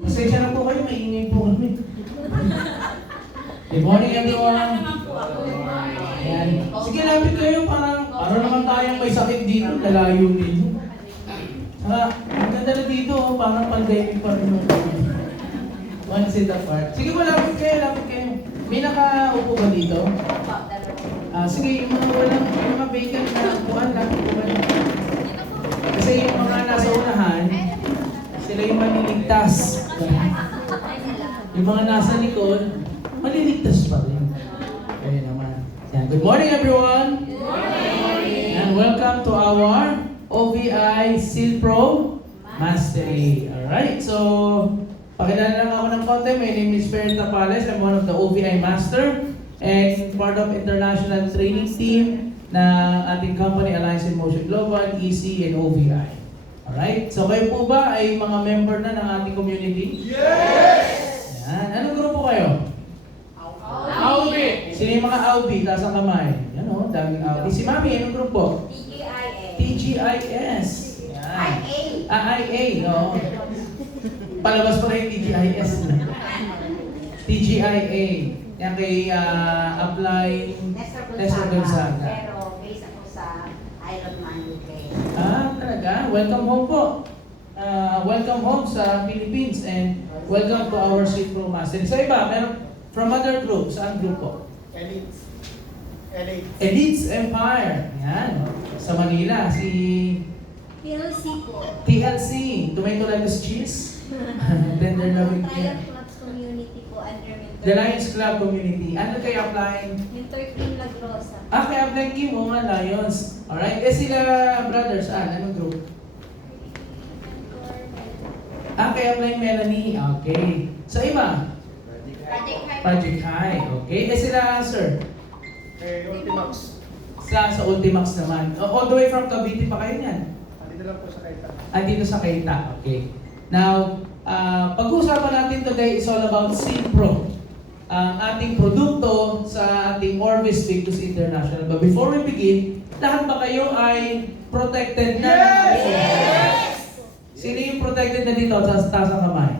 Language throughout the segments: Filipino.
Pasensya na po kayo, maingay po kami. Good morning everyone. Ayan. Sige, lapit kayo, parang naman tayong may sakit dito, lalayo dito. Ang ganda na dito, parang pandemic pa rin yung one seat apart. Sige po, lapit kayo. May nakaupo ba dito? Sige, yung mga vacant na upuan, lapit po kayo. Kasi yung mga nasa unahan, sila yung maniligtas. Yung mga nasa likod, maliligtas pa rin. Kaya naman. Yan. Good morning everyone! Good morning! And welcome to our OVI SealPro Mastery. Alright, so pakilala lang ako ng konti. My name is Perry Tapales. I'm one of the OVI Master and part of international training team ng ating company Alliance in Motion Global, EC, and OVI. Alright, so kayo po ba ay mga member na ng ating community? Yes! Yan. Anong grupo kayo? Audi! Sino yung mga Audi? Taas ang kamay. Yan o, daming Audi. Si Mami, anong grupo? TGIS. Yan. IA, no? Palabas pa rin yung TGIS. TGIA. Yan kay Upline Nestor Gonzaga. Pero based ako sa Ironman UK. Talaga? Welcome home po. Welcome home sa Philippines and welcome to our SealPro Mastery. Sa iba, meron from other groups. Saan group po? Elites Empire. Yan. Sa Manila, si TLC po. TLC. Tomato Lettuce Cheese. Tender loving Trial Clubs Community po under Mentor. The Lions Club Community. Ano kay Upline? Mentor Team Lagrosa. Kay Upline Kim, o nga, Lions. Alright. Sila brothers, anong group? Kay Upline Melanie. Okay. Sa iba? Project High. Okay. Sila, sir? Ultimax. Sa Ultimax naman. All the way from Cavite pa kayo niyan? Dito lang po sa Kaita. Dito sa Kaita. Okay. Now, pag-uusapan natin today is all about SealPro. Ang ating produkto sa ating Orvis Victus International. But before we begin, lahat ba kayo ay protected na? Yes! Sino yung protected na dito sa taas ng kamay?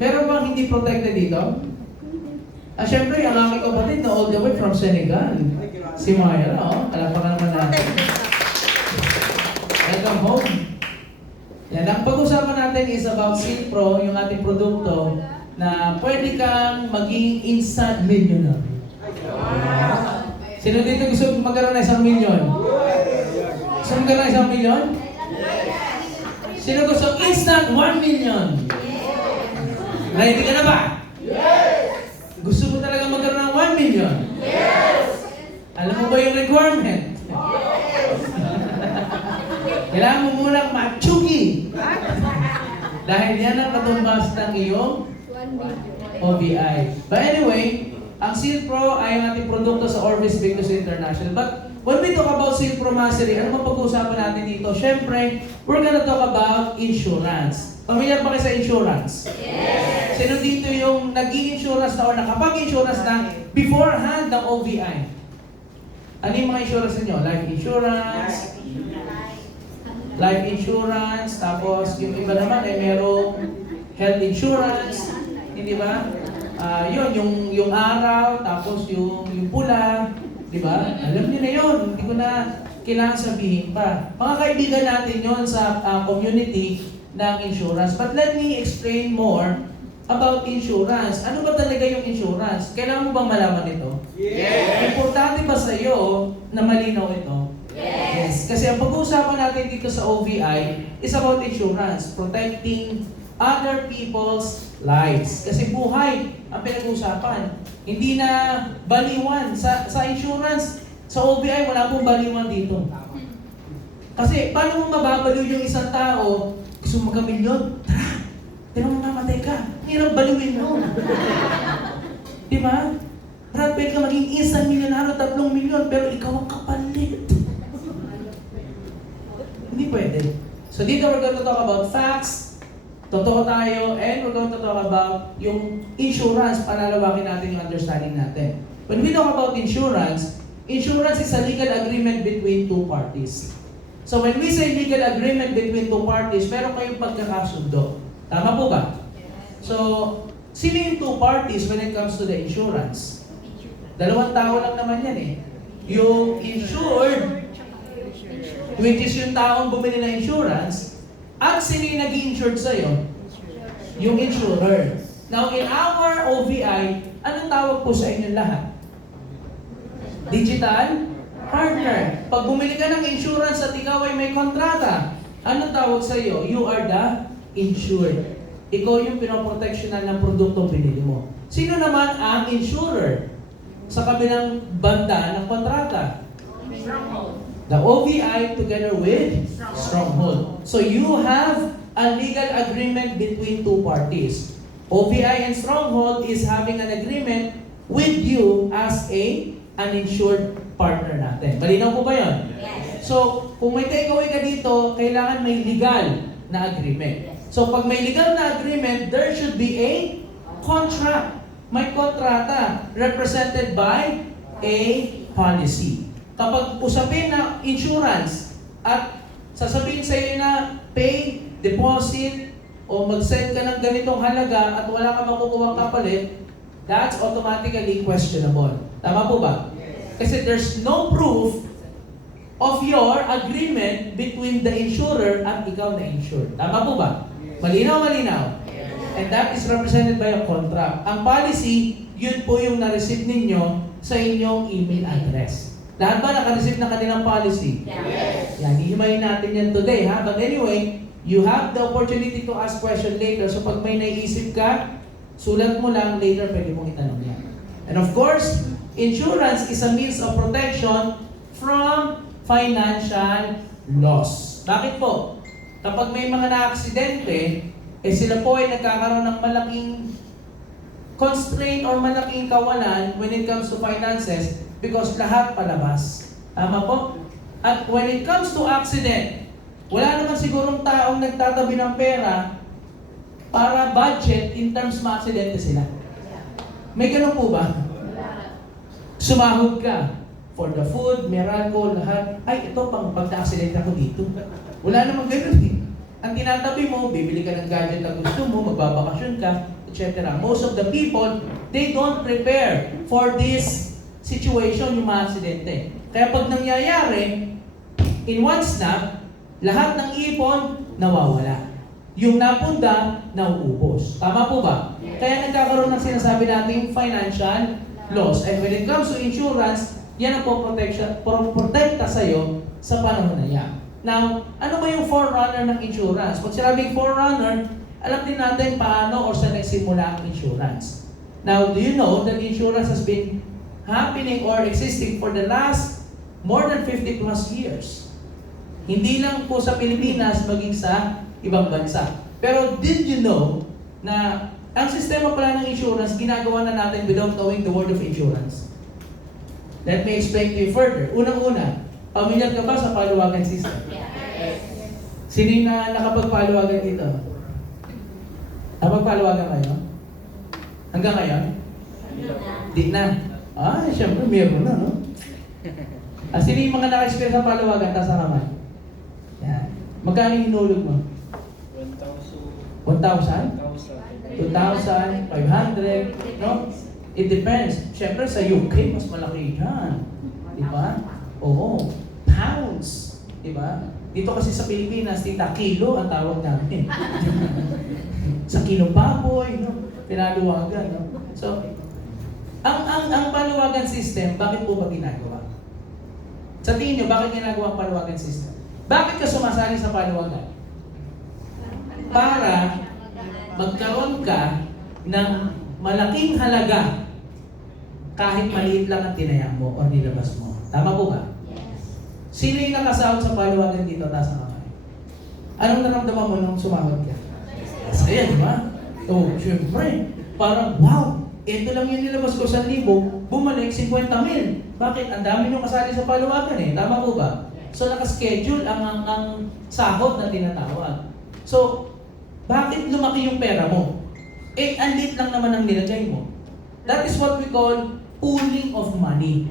Meron bang hindi protected dito? Siyempre, ang aking kapatid na all the way from Senegal. Si Maya, no? Alapakan naman natin. Welcome home. Yan, ang pag-usapan natin is about SealPro, yung ating produkto na pwede kang maging instant millionaire. Sino dito gusto magkaroon ng 1 million? Gusto magkaroon ng 1 million? Sino gusto instant 1 million? Ready ka na ba? Gusto mo talaga magkaroon ng 1 million? Alam mo ba yung requirement? Kailangan mo munang matsugi. Dahil yan ang katumbas ng iyong OVI. But anyway, ang SealPro ay ang ating produkto sa Orvis Victus International. But when we talk about SealPro Mastery, ano bang pag-uusapan natin dito? Siyempre, we're gonna talk about insurance. Pamilyar ba kayo sa insurance? Yes! Sino dito yung nag-i-insurance na o nakapag-insurance na beforehand ng OVI? Ano yung mga insurance ninyo? Life insurance, tapos yung iba naman ay merong health insurance, hindi ba? Yung araw, tapos yung pula, di ba? Alam niyo na yun, hindi ko na kailangan sabihin pa. Mga kaibigan natin yon sa community ng insurance. But let me explain more about insurance. Ano ba talaga yung insurance? Kailangan mo bang malaman ito? Yes! Importante ba sa iyo na malinaw ito? Yes! Kasi ang pag-uusapan natin dito sa OVI is about insurance, protecting other people's lives. Kasi buhay ang pinag-uusapan. Hindi na baliwan. Sa insurance, sa OVI, wala pong baliwan dito. Kasi paano mo mababaliw yung isang tao, gusto mo magkamilyon? Tara! Pero mamamatay ka. Hirap baliwin mo. Di ba? Brad, pwede ka maging isang milyonaryo, 3 milyon, pero ikaw ang kapalit. Hindi pwede. So dito we're going to talk about facts, totoo tayo, and we're going to talk about yung insurance, palalawakin natin yung understanding natin. When we talk about insurance is a legal agreement between two parties. So when we say legal agreement between two parties, meron kayong pagkakasundo. Tama po ba? So, sino yung two parties when it comes to the insurance? Dalawang tao lang naman yan eh. Yung insured, which is yung taong bumili ng insurance, at sino yung nag-insured sa'yo? Yung insurer. Now, in our OVI, anong tawag po sa inyo lahat? Digital partner. Pag bumili ka ng insurance at ikaw ay may kontrata, anong tawag sa iyo? You are the insured. Ikaw yung pinoproteksyonan ng produktong binili mo. Sino naman ang insurer sa kabilang banda ng kontrata? The OVI together with Stronghold. So you have a legal agreement between two parties. OVI and Stronghold is having an agreement with you as an insured partner natin. Malinaw po ba yun? Yes. So, kung may takeaway ka dito, kailangan may legal na agreement. So, pag may legal na agreement, there should be a contract. May kontrata represented by a policy. Kapag usapin na insurance at sasabihin sa iyo na pay, deposit, o mag-send ka ng ganitong halaga at wala ka makukuha kapalit, that's automatically questionable. Tama po ba? Kasi there's no proof of your agreement between the insurer at ikaw na insured. Tama po ba? Malinaw, malinaw. And that is represented by a contract. Ang policy, yun po yung na-receive ninyo sa inyong email address. Lahat ba naka-receive na kanilang policy? Yes. Yan, hihimayin natin yan today, ha? But anyway, you have the opportunity to ask question later. So pag may naiisip ka, sulat mo lang, later pwede mong itanong yan. And of course, insurance is a means of protection from financial loss. Bakit po? Kapag may mga na-aksidente, sila po ay nagkakaroon ng malaking constraint or malaking kawalan when it comes to finances because lahat palabas. Tama po? At when it comes to accident, wala naman sigurong taong nagtatabi ng pera para budget in terms ma-aksidente sila. May ganun po ba? Sumahod ka for the food, Meralco, lahat. Ay, ito pang pagka-accident ako dito. Wala namang ganun eh. Ang tinatabi mo, bibili ka ng gadget na gusto mo, magbabakasyon ka, etc. Most of the people, they don't prepare for this situation, yung mga aksidente. Kaya pag nangyayari, in one snap, lahat ng ipon, nawawala. Yung napunda, nauubos. Tama po ba? Kaya nagkakaroon ng sinasabi nating financial loss. And when it comes to insurance, yan ang protekta sa'yo sa panahon na yan. Now, ano ba yung forerunner ng insurance? Pag sinabing forerunner, alam din natin paano or saan nagsimula ang insurance. Now, do you know that insurance has been happening or existing for the last more than 50 plus years? Hindi lang po sa Pilipinas, maging sa ibang bansa. Pero did you know na ang sistema pala ng insurance, ginagawa na natin without knowing the word of insurance? Let me explain to you further. Unang-una, pamilyar ka ba sa paluwagan system? Sino yung nakapagpaluwagan dito? Nakapagpaluwagan kayo? Hanggang ngayon? Di na. Ah, syempre, meron na, no? Sino yung mga naka-experience sa paluwagan? Taas ang kamay. Yan. Magkano yung hinulog mo? 1,000? 2,000? 500? No? It depends. Syempre, sa UK, mas malaki yan. Di ba? Oo. Pounds. Di ba? Dito kasi sa Pilipinas, tita, kilo ang tawag namin. Sa kilong baboy, no? Pinaluwagan, no? So, ang paluwagan system, bakit po ba ginagawa? Sa tingin nyo, bakit ginagawa ang paluwagan system? Bakit ka sumasali sa paluwagan? Para magkaroon ka ng malaking halaga kahit maliit lang ang tinayang mo o nilabas mo. Tama po ba? Sino yung nakasahod sa paluwagan dito? Taas ang kamay. Anong naramdaman mo nung sumahod ka? Saya, di ba? So, syempre, parang, wow, ito lang yung nilabas ko 1,000, bumalik 50,000. Bakit? Ang dami nung kasali sa paluwagan eh. Tama po ba? So, nakaschedule ang sahod na tinatawag. So, bakit lumaki yung pera mo? Eh, andit lang naman ang nilagay mo. That is what we call pooling of money.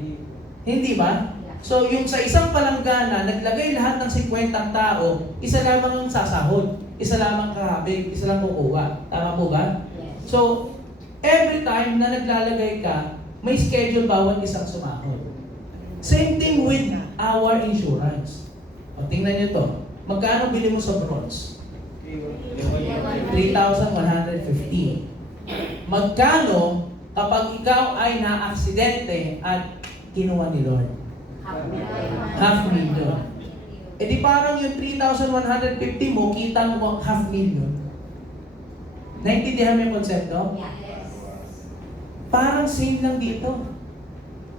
Hindi ba? So, yung sa isang palanggana, naglagay lahat ng 50 tao, isa lamang ang sasahod, isa lamang kakabig, isa lang kukuha. Tama po ba? So, every time na naglalagay ka, may schedule bawat isang sumahod. Same thing with our insurance. O, tingnan nyo to. Magkano bili mo sa bronze? 3,150. Magkano kapag ikaw ay na-aksidente at kinuha ni Lord? $500,000. E di parang yung 3,150 mo, kita mo $500,000. Naintindihan mo yung konsepto? Yes. Parang same lang dito.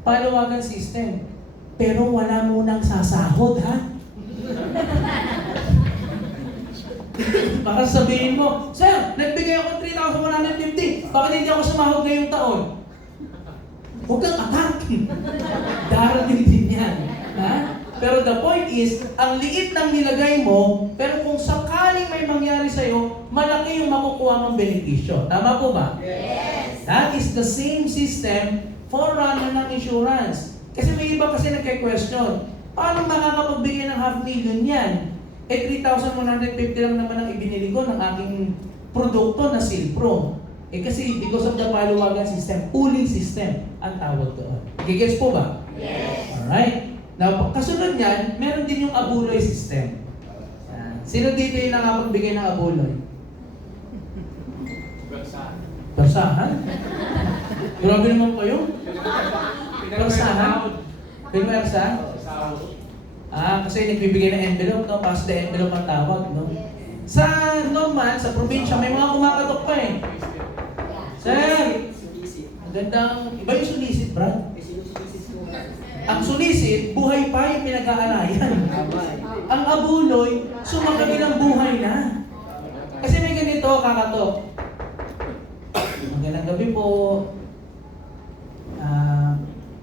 Palawagan system. Pero wala munang sasahod, ha? Baka sabihin mo, Sir, nagbigay ako 3,150. Bakit hindi ako sumahod ngayong taon? Huwag kang atake. Darating din yan. Ha? Pero the point is, ang liit ng nilagay mo, pero kung sakaling may mangyari sa'yo, malaki yung makukuha mong benepisyo. Tama po ba? Yes. That is the same system for runner ng insurance. Kasi may iba kasi nagka-question, paano makakapagbigay ng $500,000 yan? Eh, 3,150 lang naman ang ibinili ko ng aking produkto na Silpro. Eh kasi because of the palawagan system, pooling system ang tawag doon. Gigets po ba? Yes. Alright. Now, kasunod niyan, meron din yung abuloy system. Yan. Sino dito yung nakapagbigay ng abuloy? Persahan? Grabe naman kayo. Persahan? Pinwersa? Kasi nagbibigay ng envelope, no? Pass the envelope ang tawag, no? Sa normal, sa probinsya, may mga kumakatok pa eh. Sir! Ang gandang, iba yung sulisit, Brad. Ang sulisit, buhay pa yung pinag-aalayan. Ang abuloy, sumakabilang buhay na. Kasi may ganito, kakatok. Magandang gabi po.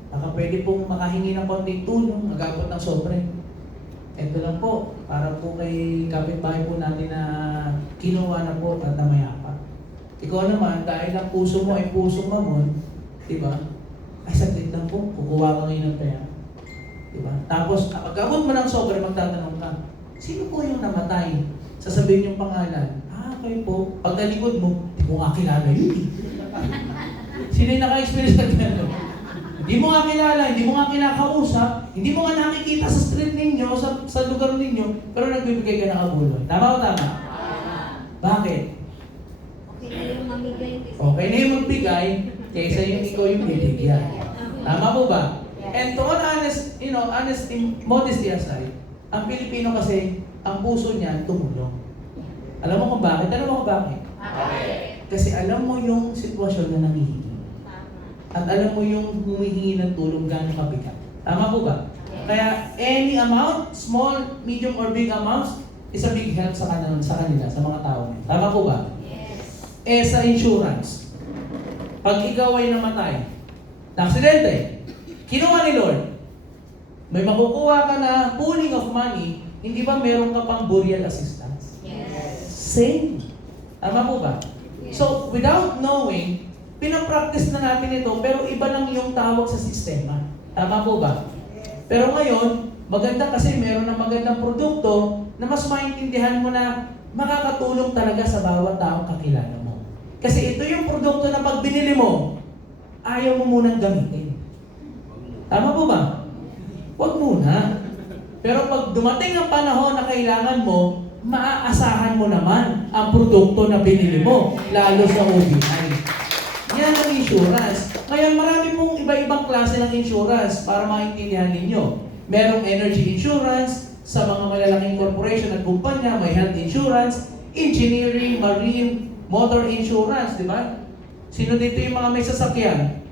Baka pwede pong makahingi ng konting tulong, magabot ng sobre. Ito lang po, para po kay kapitbahay po natin na kinuha na po at namayapa. Ikaw naman, dahil ang puso mo ay pusong mamon, di ba? Ay, saglit lang po, kukuha ka ngayon ng pera. Diba? Tapos, pagkabot mo ng sobre, magtatanong ka, sino po yung namatay? Sasabihin yung pangalan. Kayo po. Pag nalikod mo, hindi mo nga kilala yun eh. Sino yung naka-experience na gano'n? Hindi mo nga kilala, hindi mo nga kinakausap, hindi mo nga nakikita sa street ninyo, sa lugar ninyo, pero nagbibigay ka ng abuloy. Tama o tama? Bakit? Okay na yung mamigay. Okay na yung magbigay, kaysa yung ikaw yung bibigyan. Tama po ba? And to all honesty, modesty aside, ang Pilipino kasi, ang puso niya tumulong. Alam mo kung bakit? Alam mo kung bakit? Kasi alam mo yung sitwasyon na nangihingi. At alam mo yung humihingi ng tulong gano'ng kabigat. Tama po ba? Kaya any amount, small, medium, or big amounts, is a big help sa kanila, sa mga tao. Tama po ba? Yes. Sa insurance, pag ikaw ay namatay, na aksidente, kinuha ni Lord, may makukuha ka na pooling of money, hindi ba meron ka pang burial assistance? Yes. Same. Tama po ba? So, without knowing, pinapractice na natin ito, pero iba lang yung tawag sa sistema. Tama po ba? Pero ngayon, maganda kasi meron na magandang produkto na mas maintindihan mo na makakatulong talaga sa bawat taong kakilala mo. Kasi ito yung produkto na pag binili mo, ayaw mo munang gamitin. Tama po ba? Huwag muna. Pero pag dumating ang panahon na kailangan mo, maaasahan mo naman ang produkto na binili mo, lalo sa OBI. Yan ang insurance. Ngayon, marami pong iba-ibang klase ng insurance para maintindihan ninyo. Merong energy insurance sa mga malalaking corporation at kumpanya, may health insurance, engineering, marine, motor insurance, di ba? Sino dito yung mga may sasakyan?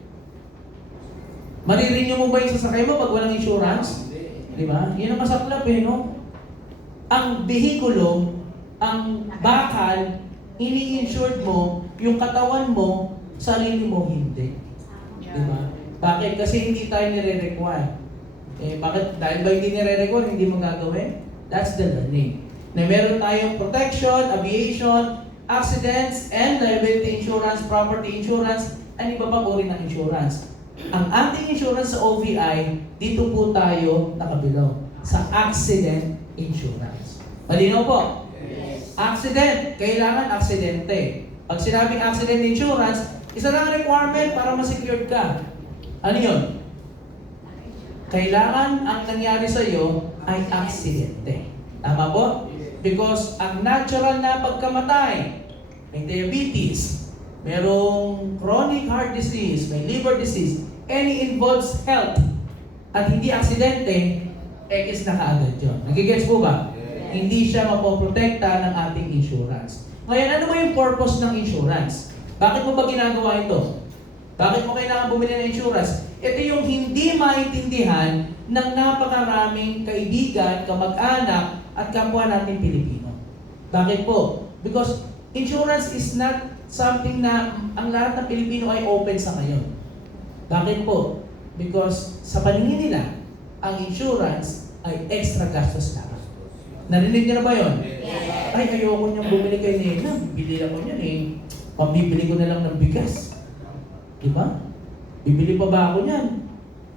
Marirenew mo ba yung sasakyan mo pag walang insurance? Di ba? Yan ang masaklap eh, no? Ang behikulo, ang bakal, ini-insured mo, yung katawan mo, sarili mo hindi. Di ba? Bakit? Kasi hindi tayo nire-require. Bakit? Dahil ba hindi nire-require, hindi mo gagawin? That's the learning. Na meron tayong protection, aviation, accidents, and liability insurance, property insurance, and iba pang uri ng insurance. Ang ating insurance sa OVI, dito po tayo nakabilog sa accident insurance. Malinaw po? Yes. Accident, kailangan aksidente. Pag sinabing accident insurance, isa lang ang requirement para ma-secured ka. Ano yun? Kailangan ang nangyari sa iyo ay aksidente. Tama po? Because ang natural na pagkamatay, may diabetes, merong chronic heart disease, may liver disease, any involves health, at hindi aksidente, X na kaagad yun. Nagigets po ba? Hindi siya mapoprotekta ng ating insurance. Ngayon, ano ba yung purpose ng insurance? Bakit mo ba ginagawa ito? Bakit mo kailangan bumili ng insurance? Ito yung hindi maintindihan ng napakaraming kaibigan, kamag-anak, at kapwa natin Pilipino. Bakit po? Because insurance is not something na ang lahat ng Pilipino ay open sa ngayon. Bakit po? Because sa paningin nila, ang insurance ay extra gastos lamang. Narinig niyo na ba yun? Yes. Ay, ayoko niyang bumili kay Nena. Bibili ako niyan eh. Pambibili ko na lang ng bigas. Diba? Bibili pa ba ako niyan?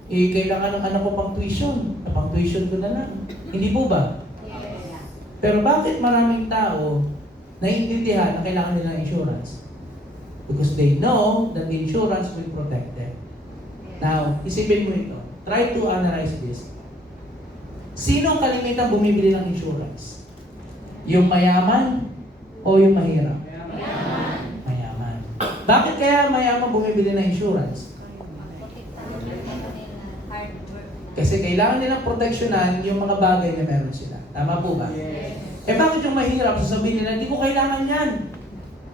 Eh, kailangan ng anak ko pang tuition. Pang tuition ko na lang. Hindi po ba? Yes. Pero bakit maraming tao naiintindihan na kailangan nila ng insurance? Because they know that the insurance will protect them. Now, isipin mo ito. Try to analyze this. Sino ang kalimitan bumibili ng insurance? Yung mayaman o yung mahirap? Mayaman. Bakit kaya mayaman bumibili ng insurance? Kasi kailangan nilang proteksyonan yung mga bagay na meron sila. Tama po ba? Eh bakit yung mahirap sasabihin nila, hindi ko kailangan yan?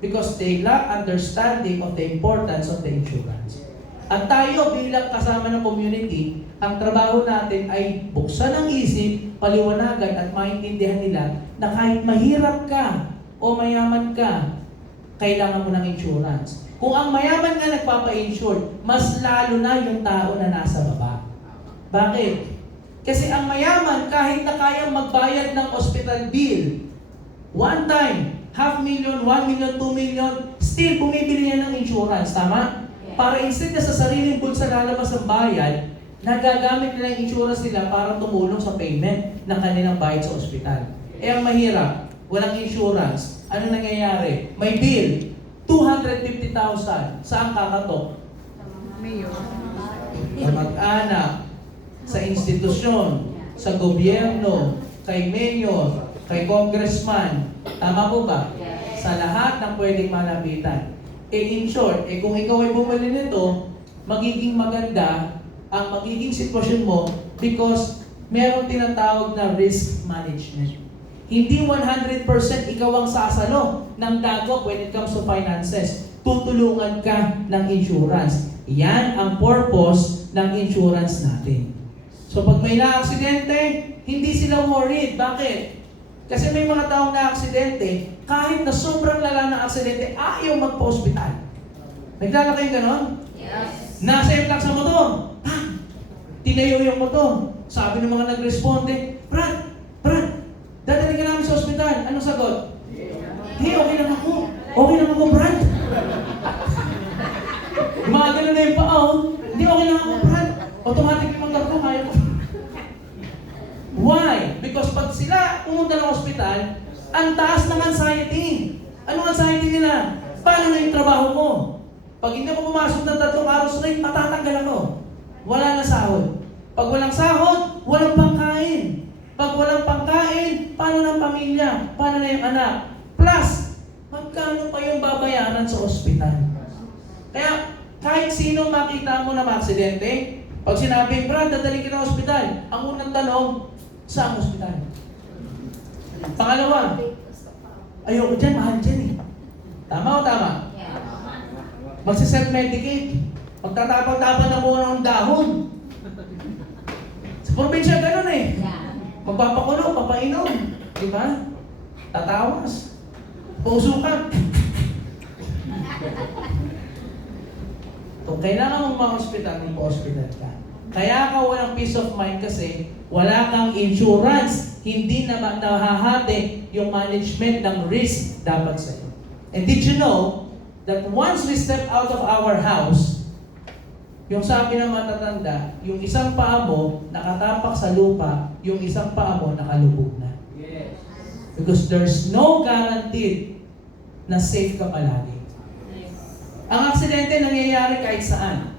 Because they lack understanding of the importance of the insurance. At tayo bilang kasama ng community, ang trabaho natin ay buksan ang isip, paliwanagan at maintindihan nila na kahit mahirap ka o mayaman ka, kailangan mo ng insurance. Kung ang mayaman nga nagpapa-insure, mas lalo na yung tao na nasa baba. Bakit? Kasi ang mayaman, kahit na kayang magbayad ng hospital bill, one time, 500,000, 1 million, 2 million, still bumibili yan ng insurance. Tama? Para instead na sa sariling bulsa lalabas ang bayad, nagagamit nila yung insurance nila para tumulong sa payment ng kanilang bayad sa ospital. Eh ang mahirap, walang insurance. Ano nangyayari? May bill, 250,000. Saan kakatok? Sa mag-anak, sa institusyon, sa gobyerno, kay mayor, kay congressman. Tama po ba? Sa lahat ng pwedeng malapitan. In short, kung ikaw ay bumili nito, magiging maganda ang magiging sitwasyon mo because meron tinatawag na risk management. Hindi 100% ikaw ang sasalo ng dago when it comes to finances. Tutulungan ka ng insurance. Yan ang purpose ng insurance natin. So pag may na-aksidente, hindi sila worried. Bakit? Kasi may mga taong na-aksidente, kahit na sobrang lala ng aksidente, ayaw magpa-hospital. Nagdala kayong ganon? Yes. Nasa lang sa motor. Tinayo yung motor. Sabi ng mga nag-responde, Brad, dadali ka namin sa hospital. Anong sagot? Hey, okay lang ako. Okay lang ako, Brad. Yung mga ganon na yung paa, hindi, okay lang ako, Brad. Automatic yung motor ko, kaya ko. Why? Because pag sila pumunta ng hospital, ang taas ng anxiety. Anong anxiety nila? Paano na yung trabaho ko? Pag hindi ako pumasok ng 3 araw straight, matatanggal ako. Wala na sahod. Pag walang sahod, walang pangkain. Pag walang pangkain, paano ng pamilya? Paano na yung anak? Plus, magkano pa yung babayaran sa ospital? Kaya, kahit sino makita mo na maaksidente, pag sinabi, Brad, dadali kita sa ospital, ang unang tanong, saan ospital? Pangalawa, ayoko dyan, mahal dyan eh. Tama o tama? Magsi-self-medicate. Magtatapang-tapang na muna ng dahon. Sa probinsya ganun eh. Magpapakulo, papainom. Di ba? Tatawas. Pausukan. Kung kailangan mong ma-hospital, pa-hospital ka. Kaya ka walang peace of mind kasi wala kang insurance. Hindi na nahahati yung management ng risk dapat sa'yo. And did you know that once we step out of our house, yung sabi ng matatanda, yung isang paa mo nakatapak sa lupa, yung isang paa mo nakalubog na. Yes. Because there's no guarantee na safe ka palagi. Ang aksidente nangyayari kahit saan.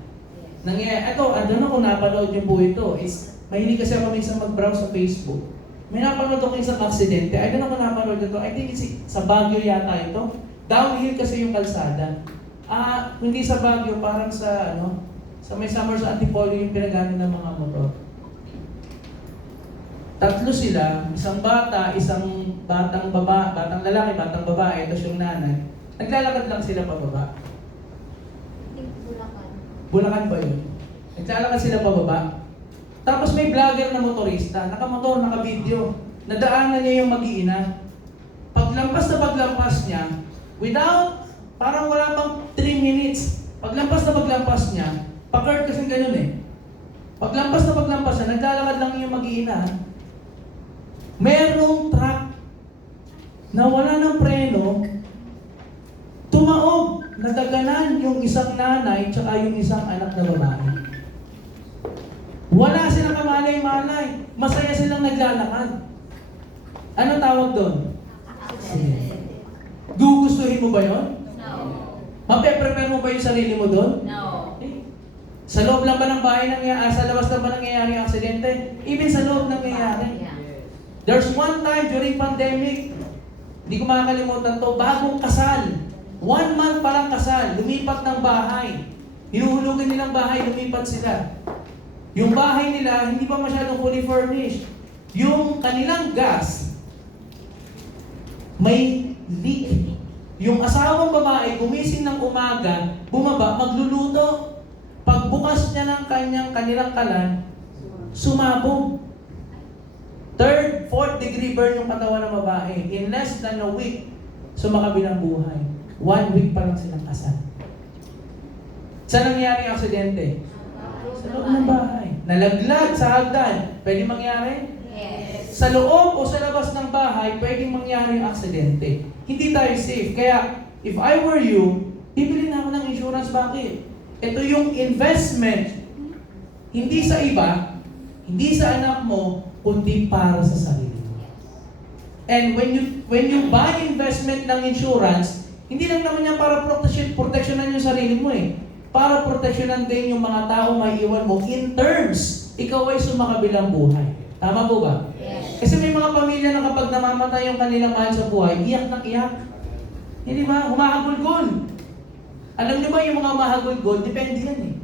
Ito, I don't know kung napanood niyo po ito. Mahilig kasi ako minsan mag-browse sa Facebook. May napanood ako isang aksidente. I don't know kung napanood ito. I think sa Baguio yata ito. Downhill kasi yung kalsada. Hindi sa Baguio, parang sa sa may summer sa Antipolo yung pinagano ng mga motor. Tatlo sila, isang bata, isang batang lalaki, batang babae, tapos yung nanay. Naglalakad lang sila pababa. Bulacan. Bulacan ba yun? Naglalakad sila pababa. Tapos may vlogger na motorista, nakamotor, naka-video. Nadaanan niya yung mag-iina. Paglampas niya, parang wala pang 3 minutes. Paglampas niya, pa-curve kasi ganun eh. Paglampas niya, naglalakad lang yung mag-iina. Merong truck na wala ng preno, tumaob, nadaganan yung isang nanay tsaka yung isang anak na babae. Wala silang kamalay-malay. Masaya silang naglalakad. Ano tawag doon? Gugustuhin mo ba yun? No. Mape-prepare mo ba yung sarili mo doon? No. Sa loob lang ba ng bahay sa labas lang ba nangyayari ang aksidente? Even sa loob nangyayari. Yeah. There's one time during pandemic, hindi ko makakalimutan to, bagong kasal. 1 month pa lang kasal, lumipat ng bahay. Hinuhulugan nilang bahay, lumipat sila. Yung bahay nila, hindi pa masyadong fully furnished. Yung kanilang gas, may leak. Yung asawang babae, gumising ng umaga, bumaba, magluluto. Pagbukas niya ng kanilang kalan, sumabog. 3rd, 4th degree burn yung katawan ng babae. In less than a week, sumakabilang buhay. 1 week pa lang silang kasal. Saan nangyari ang aksidente? Sa loob ng bahay. Nalaglag sa hagdan. Pwede mangyari? Yes. Sa loob o sa labas ng bahay, pwedeng mangyari ang aksidente. Hindi tayo safe. Kaya, if I were you, bibili na ako ng insurance. Bakit? Ito yung investment. Hindi sa iba, hindi sa anak mo, kundi para sa sarili mo. And when you buy investment ng insurance, hindi lang naman yan para proteksyonan yung sarili mo eh. Para proteksyonan din yung mga tao may iwan mo in terms, ikaw ay sumakabilang buhay. Tama po ba? Yes. Kasi may mga pamilya na kapag namamatay yung kanilang mahal sa buhay, iyak na iyak. Hindi ba? Humahagulgol. Alam niyo ba yung mga humahagulgol, depende yan eh.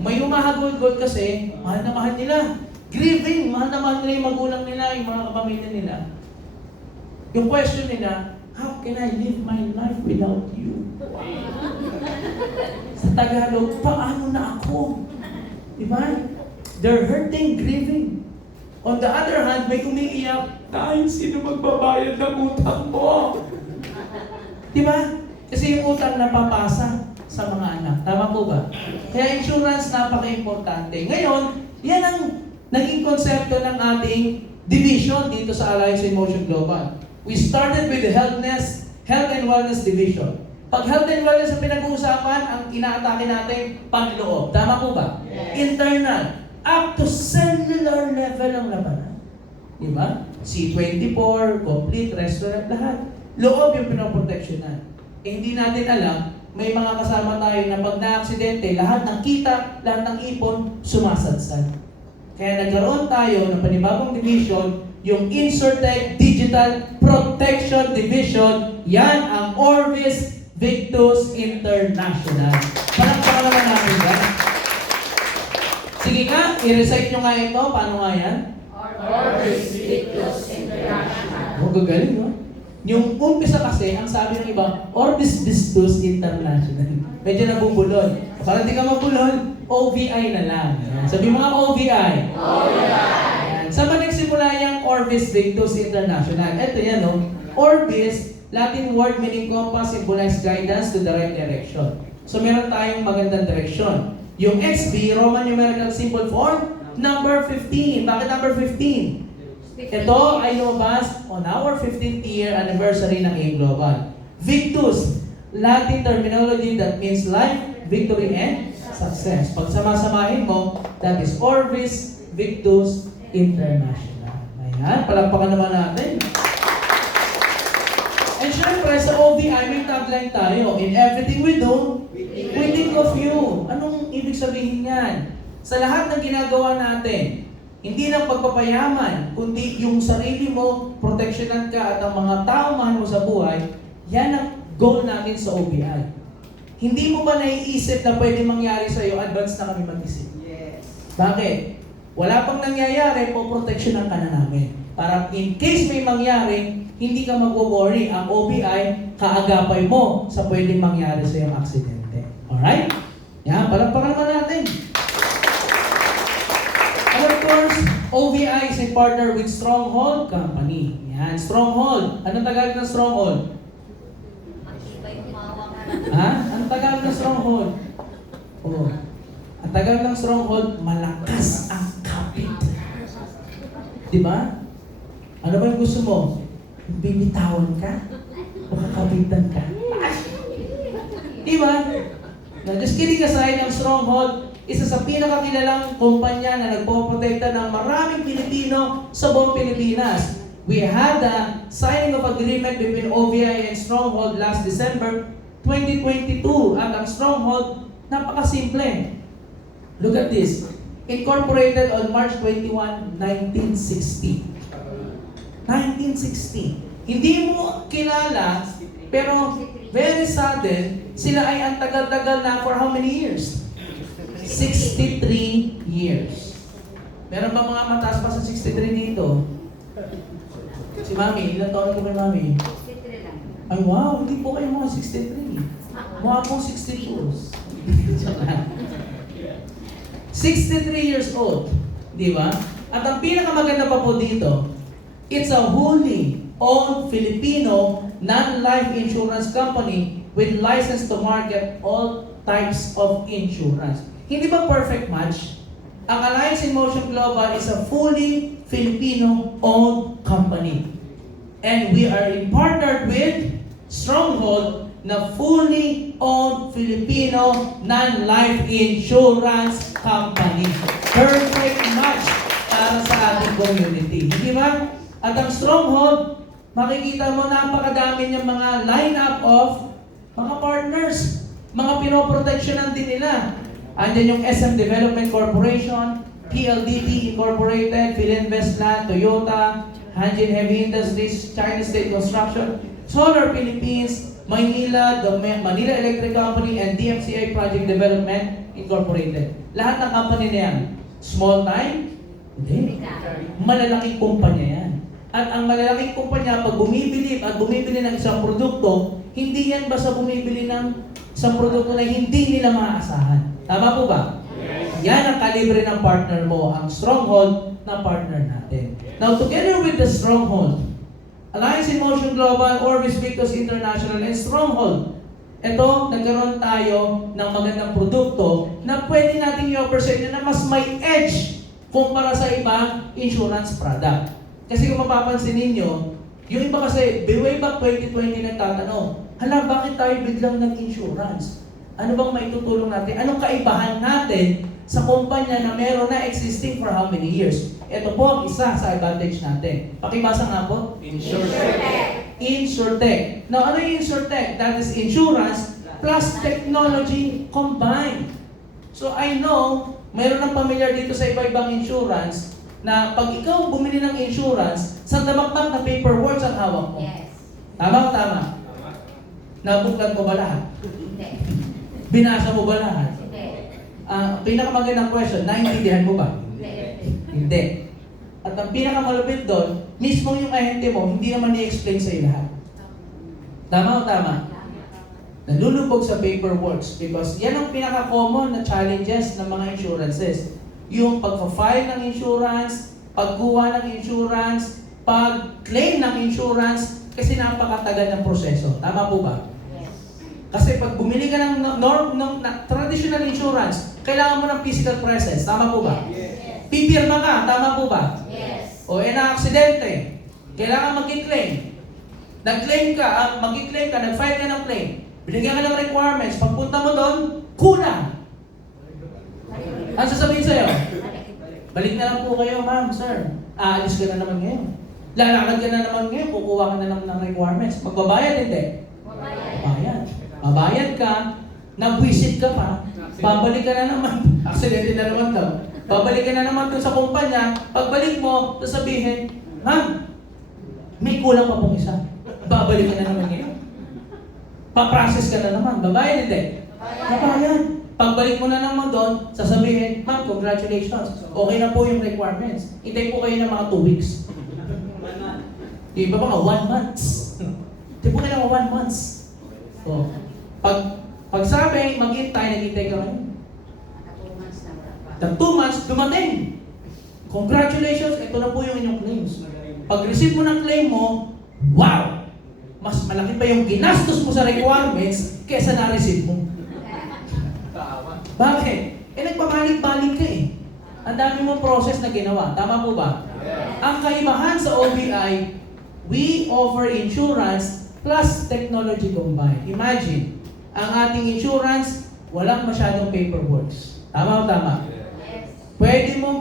May humahagulgol kasi, mahal na mahal nila. Grieving, mahal na mahal nila yung magulang nila, yung mga kapamilya nila. Yung question nila, how can I live my life without you? Sa Tagalog, paano na ako? Diba? They're hurting, grieving. On the other hand, may umiiyak, dahil sino magbabayad ng utang mo? Diba? Kasi yung utang napapasa sa mga anak. Tama po ba? Kaya insurance, napaka-importante. Ngayon, yan ang naging konsepto ng ating division dito sa Alliance in Motion Global. We started with the Health and Wellness Division. Pag health and wellness ang pinag-uusapan, ang inaatake natin, panloob. Tama po ba? Yes. Internal. Up to cellular level ang labanan. Diba? C24, complete, restaurant, lahat. Loob yung pinoproteksyonan. Hindi natin alam, may mga kasama tayo na pag na-aksidente, lahat ng kita, lahat ng ipon, sumasadsad. Kaya nagkaroon tayo ng panibagong division, yung Insurtech Digital Protection Division. Yan ang Orbis Victus International. Palakpakan naman natin yan. Sige nga, i-recite nyo nga ito. Paano nga yan? Orbis Victus International. Oh, gagaling, no? Yung umpisa kasi, ang sabi ng iba, Orbis Victus International. Medyo nabubulol. Para di ka mabulol, OVI na lang. Sabi mga OVI. Ayan. Saan ba nagsimula yung Orbis Victus International? Ito yan, no? Orbis, Latin word meaning compass, symbolize guidance to the right direction. So meron tayong magandang direksyon. Yung XB, Roman numerical symbol for number 15. Bakit number 15? Ito ay lumabas on our 15th year anniversary ng AIM Global. Victus, Latin terminology that means life, victory, and success. Pag samasamahin mo, that is Orbis Victus International. Ayan, palakpakan naman natin. And And syempre, sa OVI, may tagline tayo. In everything we do, we think of you. Anong ibig sabihin yan? Sa lahat ng ginagawa natin, hindi lang pagpapayaman, kundi yung sarili mo, proteksyonan ka at ang mga tao mahal mo sa buhay, yan ang goal natin sa OVI. Hindi mo ba naiisip na pwede mangyari sa iyo, advance na kami mag-isip? Yes. Bakit? Wala pang nangyayari, poproteksyonan ka na namin. Para in case may mangyari, hindi ka mag-worry. Ang OBI, kaagapay mo sa pwedeng mangyari sa iyong aksidente. Alright? Yan, palagpakan naman natin. And of course, OVI is a partner with Stronghold Company. Yan, Stronghold. Anong Tagalog ng Stronghold? Matibay kumawang. Ha? Anong Tagalog ng Stronghold? Oh. Ang Tagalog ng Stronghold, malakas ang kapit. Diba? Ano ba yung gusto mo? Binitawan ka? O kakapitan ka? Diba? Now, just kidding aside, ang Stronghold, isa sa pinakakilalang kumpanya na nagpoprotekta ng maraming Pilipino sa buong Pilipinas. We had a signing of agreement between OVI and Stronghold last December 2022. At ang Stronghold, napakasimple. Look at this. Incorporated on March 21, 1960. 1960. Hindi mo kilala, pero very sudden, sila ay ang tagal-tagal na for how many years? 63 years. Meron ba mga mataas pa sa 63 dito? Si Mami, ilang taon ko kay Mami? 63 lang. Ay wow, hindi po kayo mga 63. Mukha pong 62. 63 years old. Di ba? At ang pinakamaganda pa po dito, it's a wholly owned Filipino non-life insurance company with license to market all types of insurance. Hindi ba perfect match? Ang Alliance in Motion Global is a fully Filipino-owned company. And we are partnered with Stronghold na fully owned Filipino non-life insurance company. Perfect match para sa ating community. Hindi ba? At ang Stronghold, makikita mo napakadami niyang mga lineup of mga partners. Mga pinoproteksyonan din nila. Andiyan yung SM Development Corporation, PLDT Incorporated, Philinvestland, Toyota, Hanjin Heavy Industries, China State Construction, Solar Philippines, Maynila, the Manila Electric Company, and DMCI Project Development Incorporated. Lahat ng company na yan, small time? Hindi. Malalaking kumpanya yan. At ang malalaking kumpanya, pag bumibili ng isang produkto, hindi yan basta bumibili ng isang produkto na hindi nila maaasahan. Tama po ba? Yes. Yan ang kalibre ng partner mo, ang Stronghold na partner natin. Now, together with the Stronghold, Alliance in Motion Global, Orbis Victus International, and Stronghold, ito, nagkaroon tayo ng magandang produkto na pwede natin i-offer sa inyo na mas may edge kumpara sa ibang insurance product. Kasi kung mapapansin ninyo, yung iba kasi, way back 2020 nagtatanong, hala, bakit tayo biglang nag-insurance? Ano bang maitutulong natin? Anong kaibahan natin sa kumpanya na meron na existing for how many years? Ito po ang isa sa advantage natin. Pakibasa nga po. InsurTech. InsurTech. Now, ano yung InsurTech? That is insurance plus technology combined. So, I know, mayroon ng pamilyar dito sa iba-ibang insurance na pag ikaw bumili ng insurance, sa damakmak na paperwork ang hawak mo. Yes. Tama o tama? Nabuklat mo ba lahat? Hindi. Binasa mo ba lahat? Hindi. Pinakamagandang question, naintindihan mo ba? Hindi. Hindi. At ang pinakamalupit doon, mismo yung ahente mo, hindi naman i-explain sa iyo lahat. Tama o tama? Nalulubog sa paperwork because yan ang pinaka-common na challenges ng mga insurances. Yung pag-file ng insurance, pagkuha ng insurance, pag-claim ng insurance, kasi napakatagal ng proseso. Tama po ba? Yes. Kasi pag bumili ka ng traditional insurance, kailangan mo ng physical presence. Tama po ba? Yes. Pipirma ka. Tama po ba? Yes. O na-aksidente, kailangan mag-claim. Nag-claim ka, mag-claim ka, nag-file ka ng claim. Binigyan ka ng requirements. Pagpunta mo doon, kulang. Ano sasabihin sa'yo? Balik na lang po kayo, ma'am, sir. Aalis ka na naman ngayon. Lalakad ka na naman ngayon, kukuha ka na naman ng requirements. Magbabayad, hindi? Bayad. Babayad ka, nag-visit ka pa, babalik ka na naman. Aksidente na naman daw. Babalik ka na naman dun sa kumpanya, pagbalik mo, sasabihin, ma'am, may kulang pa pong isa. Babalik ka na naman ngayon. Pa-process ka na naman. Babayad, hindi? Babayad. Pagbalik mo na naman doon, sasabihin, ma'am, congratulations. Okay na po yung requirements. Hintay po kayo ng mga 2 weeks. Di ba mga 1 month? Di po kayo ng 1 month. So, pag sabi, mag-intay, nag-intay ka ngayon. 2 months, dumating. Congratulations, ito na po yung inyong claims. Pag-receive mo ng claim mo, wow! Mas malaki pa yung ginastos mo sa requirements kesa na-receive mo. Bakit? Nagpabalik-balik ka eh. Ang dami mong process na ginawa. Tama po ba? Ang kaibahan sa OBI, we offer insurance plus technology combined. Imagine, ang ating insurance, walang masyadong paperwork. Tama o tama? Pwede mong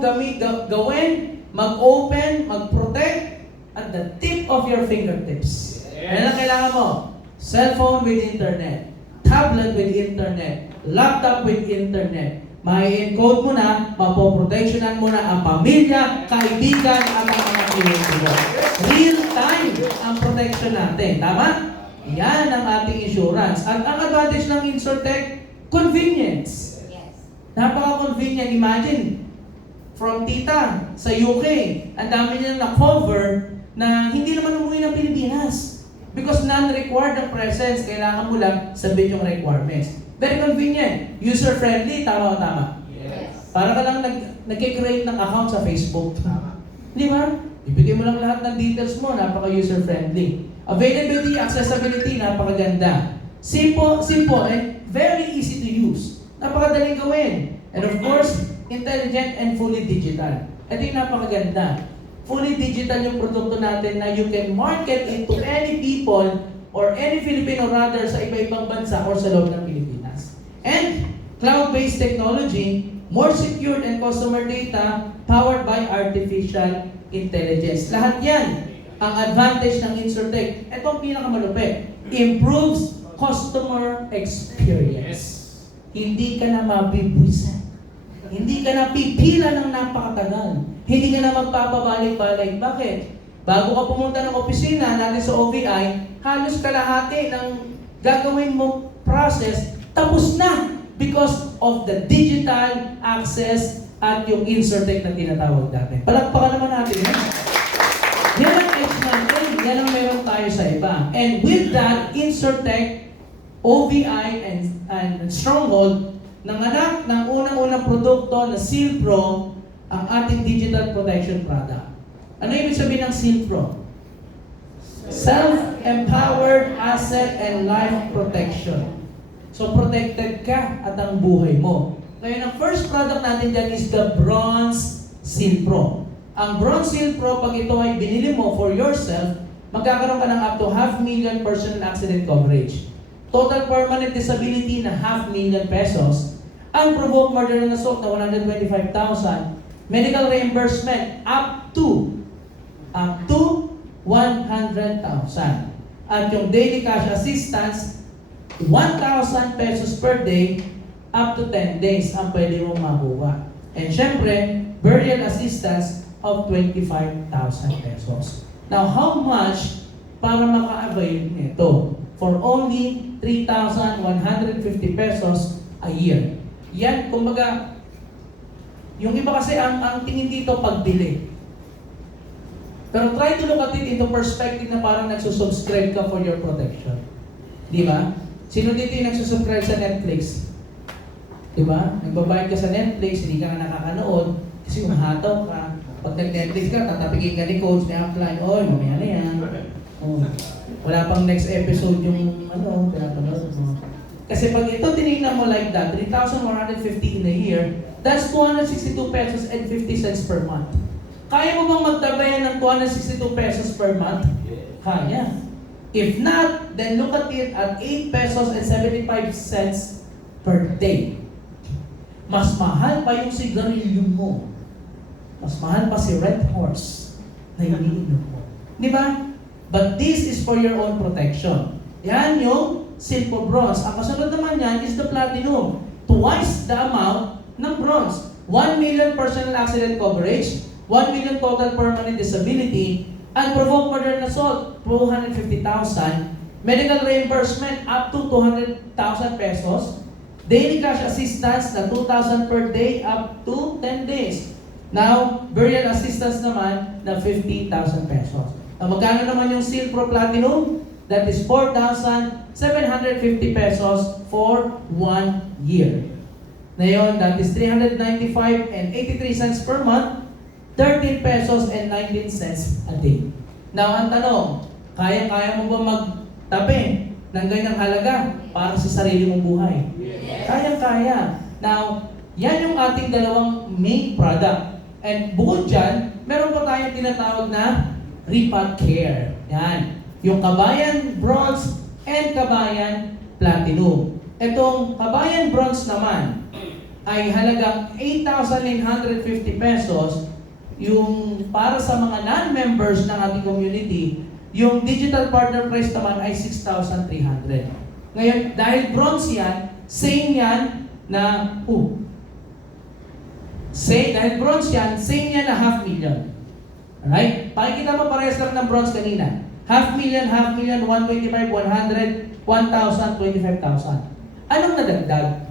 gawin, mag-open, mag-protect at the tip of your fingertips. Ano ang kailangan mo? Cellphone with internet, tablet with internet, laptop with internet. Mai-encode mo na, mapoprotectionan mo na ang pamilya, kaibigan, at ang mga client mo. Real time ang protection natin. Tama? Yan ang ating insurance. At ang advantage ng Insurtech, convenience. Napaka-convenient. Imagine, from tita sa UK, ang dami niya na-cover na hindi naman umuwi ng Pilipinas. Because non-required ang presence, kailangan mo lang sabihin yung requirements. Very convenient. User-friendly, tama o tama? Yes. Para ka lang nag-create ng account sa Facebook. Di ba? Ibigay mo lang lahat ng details mo, napaka-user-friendly. Availability, accessibility, napakaganda. Simple, and very easy to use. Napakadaling gawin. And of course, intelligent and fully digital. Ito yung napakaganda. Fully digital yung produkto natin na you can market into any people or any Filipino rather sa iba-ibang bansa or sa loob ng Pilipinas. And cloud-based technology, more secure and customer data powered by artificial intelligence. Lahat yan ang advantage ng Insurtech. Ito ang pinakamalupit. Improves customer experience. Hindi ka na mabibwisan. Hindi ka na pipila ng napakatagal. Hindi ka na magpapabalik-balik. Bakit? Bago ka pumunta ng opisina natin sa OVI, halos kalahati ng gagawin mong process tapos na because of the digital access at yung Insurtech na tinatawag natin. Palakpakan naman natin yan. Yan ang edge natin. Yan ang meron tayo sa iba. And with that, Insurtech, OVI, and Stronghold, nanganak ng unang-unang produkto na Seal Pro, ang ating digital protection product. Ano ibig sabihin ng Seal Pro? Self-empowered asset and life protection. So protected ka at ang buhay mo. Ngayon, ang first product natin dyan is the Bronze Seal Pro. Ang Bronze Seal Pro, pag ito ay binili mo for yourself, magkakaroon ka ng up to 500,000 personal accident coverage. Total permanent disability na 500,000 pesos. Unprovoked murder and assault na 125,000. Medical reimbursement up to 100,000. At yung daily cash assistance, 1,000 pesos per day up to 10 days ang pwede mong makuha. And syempre, burial assistance of 25,000 pesos. Now, how much para maka-avail nito? For only 3,150 pesos a year. Yan, kumbaga, yung iba kasi ang tingin dito pagbili. Pero try to look at it into perspective na parang nagsusubscribe ka for your protection. Di ba? Sino dito yung nagsusubscribe sa Netflix? Di ba? Nagbabayad ka sa Netflix, hindi ka na nakakanood, kasi umahataw ka. Pag nag-Netflix ka, tatapikin ka ni coach, ni upline, oy, mamaya na yan. Oh. Wala pang next episode yung pinapanood mo. Kasi pag ito tinignan mo like that, 3,150 in a year, that's 262 pesos and 50 cents per month. Kaya mo bang magtabayan ng 262 pesos per month? Kaya. If not, then look at it at 8 pesos and 75 cents per day. Mas mahal pa yung sigarilyo mo. Mas mahal pa si Red Horse na iniinom mo. Di ba? But this is for your own protection. Yan yung silver bronze. Ang kasunod naman yan is the platinum. Twice the amount ng bronze. 1 million personal accident coverage, 1 million total permanent disability, unprovoked murder and assault, 250,000, medical reimbursement up to 200,000 pesos, daily cash assistance na 2,000 per day up to 10 days. Now, burial assistance naman na 50,000 pesos. Magkano naman yung Silpro Platinum? That is 4,750 pesos for 1 year. Ngayon, that is 395 and 83 cents per month, 13 pesos and 19 cents a day. Now, ang tanong, kaya-kaya mo ba magtabi ng ganyang halaga para sa sarili mong buhay? Yes. Kaya-kaya. Now, yan yung ating dalawang main product. And bukod dyan, meron pa tayong tinatawag na Repod Care. Yan. Yung Kabayan Bronze and Kabayan Platinum. Itong Kabayan Bronze naman ay halagang 8,950 pesos. Yung para sa mga non-members ng ating community, yung digital partner price naman ay 6,300. Ngayon, dahil bronze yan, same yan na, dahil bronze yan, same yan na 500,000. Alright? Pakikita mo parehas lang ng bronze kanina. 500,000, 125, 100, 1,000, 25,000. Anong nadagdag?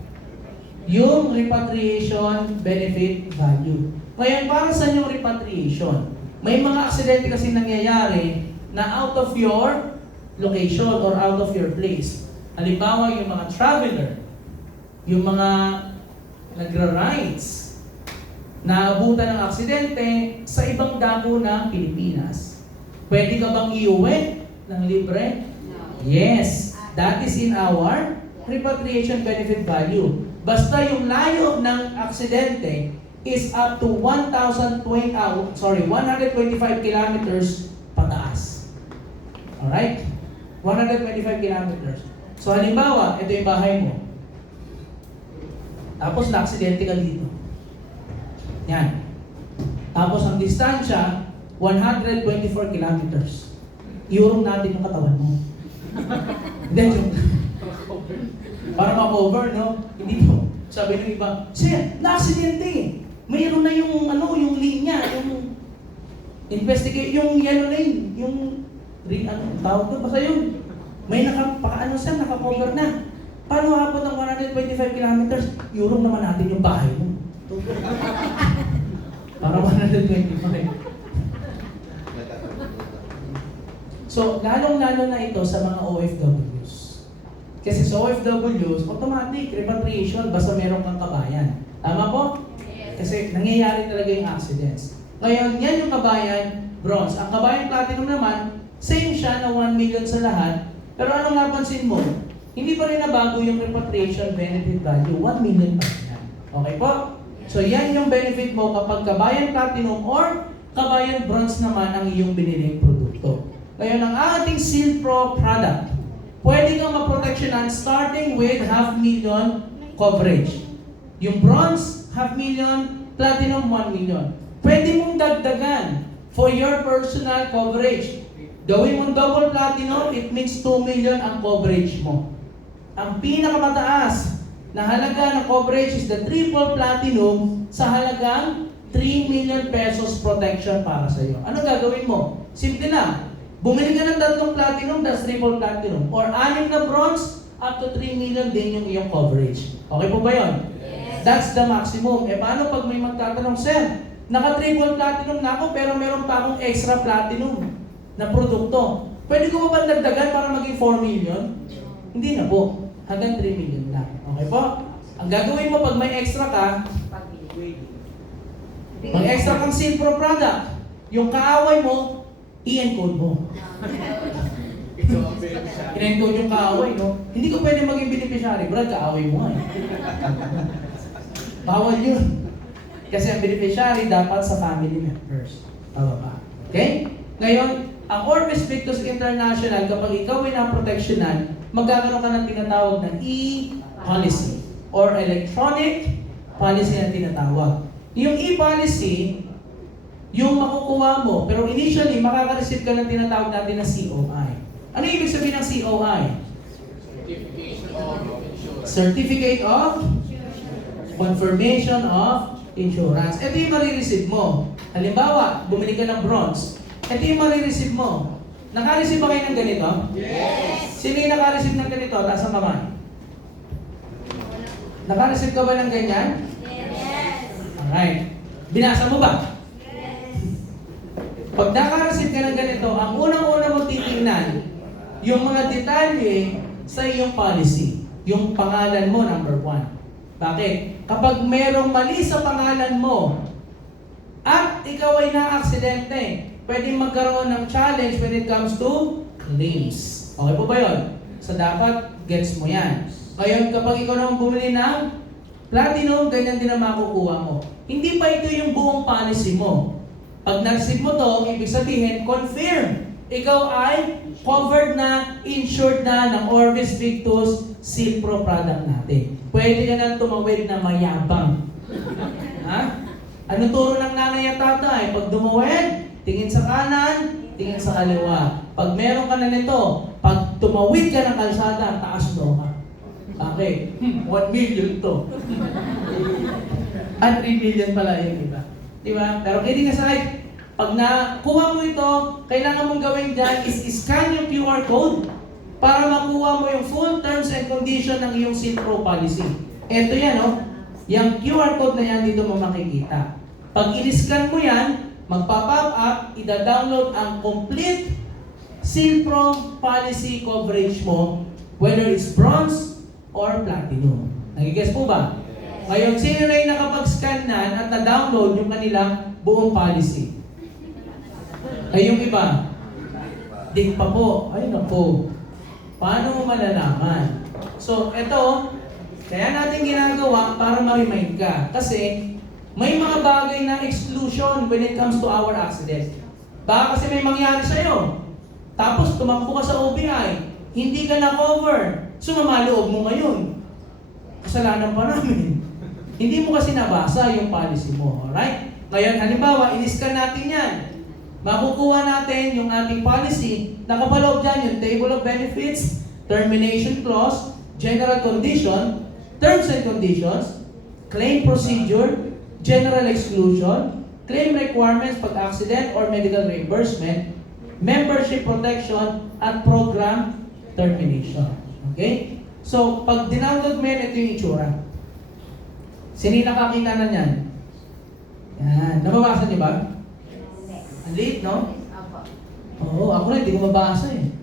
Yung repatriation benefit value. Ngayon, para sa yung repatriation, may mga aksidente kasi nangyayari na out of your location or out of your place. Halimbawa, yung mga traveler, yung mga nagra-rides, naabutan ng aksidente sa ibang dako ng Pilipinas. Pwede ka bang iuwi ng libre? No. Yes, that is in our repatriation benefit value. Basta yung layo ng aksidente is up to 125 kilometers pataas. Alright? 125 kilometers. So halimbawa, ito yung bahay mo. Tapos na-aksidente ka dito. Yan. Tapos ang distansya, 124 kilometers. Iurong natin yung katawan mo. Hindi, joke. Para ma-cover, no? Hindi po. Sabi ng iba, Sir, na-aksidente. Mayroon na yung, yung linya, yung investigate, yung yellow lane, yung, tawag doon, basta yun. May naka-cover na. Paano abot ng 125 kilometers? Iurong naman natin yung bahay mo. Para 125. So, lalong-lalo na ito sa mga OFWs. Kasi sa OFWs, automatic, repatriation, basta meron kang kabayan. Tama po? Yes. Kasi nangyayari talaga yung accidents. Ngayon, yan yung Kabayan Bronze. Ang Kabayan Platinum naman, same siya na 1 million sa lahat. Pero anong napansin mo? Hindi pa rin nabago yung repatriation benefit value. 1 million pa rin yan. Okay po? So yan yung benefit mo kapag Kabayan Platinum or Kabayan Bronze naman ang iyong biniling produkto. Ngayon, ang ating Shield Pro product, pwede kang maproteksyonan starting with 500,000 coverage. Yung Bronze, 500,000, Platinum, 1 million. Pwede mong dagdagan for your personal coverage. Gawin mong double Platinum, it means 2 million ang coverage mo. Ang pinakamataas na halaga ng coverage is the triple Platinum sa halagang 3 million pesos protection para sa iyo. Ano gagawin mo? Simple lang. Bumili ka ng 3 Platinum, that's triple Platinum. Or 6 na Bronze, up to 3 million din yung iyong coverage. Okay po ba yun? Yes. That's the maximum. Paano pag may magtatanong, Sir, naka-triple Platinum na ako pero meron pa akong extra Platinum na produkto. Pwede ko ba dagdagan para maging 4 million? Hindi na po. Hanggang 3 million lang. Okay po? Ang gagawin mo pag may extra ka, pag extra kang Silpro product, yung kaaway mo, i-encode mo. I-encode yung kaaway, no? Hindi ko pwede maging beneficiary. Brad, kaaway mo nga eh. Bawal yun. Kasi ang beneficiary dapat sa family members. Tama ba? Okay? Ngayon, ang Orbis Victus International, kapag ikaw ay naproteksyonan, magkakaroon ka ng tinatawag na e-policy or electronic policy na tinatawag. Yung e-policy, yung makukuha mo. Pero initially, makaka-receive ka ng tinatawag natin na COI. Ano ibig sabihin ng COI? Certificate of Confirmation of Insurance. Ito yung marireceive mo. Halimbawa, bumili ka ng bronze. Ito yung marireceive mo. Naka-receive ba kayo ng ganito? Yes. Sino yung naka-receive ng ganito? Taas ang kamay. Naka-receive ka ba ng ganyan? Yes. Alright. Binasa mo ba? Pag naka-receive ka ng ganito, ang unang-una mong titingnan, yung mga detalye sa iyong policy. Yung pangalan mo, number 1. Bakit? Kapag merong mali sa pangalan mo, at ikaw ay na-aksidente, pwedeng magkaroon ng challenge when it comes to claims. Okay po ba yun? So dapat gets mo yan. Ngayon, kapag ikaw naman bumili ng platinum, ganyan din ang makukuha mo. Hindi pa ito yung buong policy mo. Pag na-receive mo to, ibig sabihin, confirm. Ikaw ay covered na, insured na ng Orvis Victus Silpro product natin. Pwede ka nang tumawid na mayabang. Ha? Ano turo ng nanay at tatay? Pag dumawid, tingin sa kanan, tingin sa kaliwa. Pag meron ka na nito, pag tumawid ka ng kalsada, taas mo ka. Okay, 1 million to. At 3 million pala yung iba. Diba? Pero kidding aside, pag nakuha mo ito, kailangan mong gawin dyan is scan yung QR code para makuha mo yung full terms and condition ng iyong Silpro policy. Ito yan, oh. Yung QR code na yan, dito mo makikita. Pag in-scan mo yan, magpa-pop up, ida-download ang complete Silpro policy coverage mo, whether it's bronze or platinum. Nagigess po ba? Ngayon, sino na yung nakapag-scan na at na-download yung kanilang buong policy? Ay, yung iba, di pa po. Ay, naku. Paano mo malalaman? So, ito, kaya natin ginagawa para ma-remind ka. Kasi, may mga bagay na exclusion when it comes to our accident. Baka kasi may mangyari sa'yo. Tapos, tumakbo ka sa OBI. Hindi ka na-cover. Sumama loob mo ngayon. Kasalanan pa namin. Hindi mo kasi nabasa yung policy mo. Alright? Ngayon, halimbawa, in-scan natin yan. Makukuha natin yung ating policy. Nakapaloob dyan yung table of benefits, termination clause, general condition, terms and conditions, claim procedure, general exclusion, claim requirements pag accident or medical reimbursement, membership protection, at program termination. Okay? So, pag dinownload mo yan, ito yung itsura. Sino nakakita na yan? Yan. Nababasa niyo ba? Ang liit, no? Oo, ako na, hindi ko mabasa eh.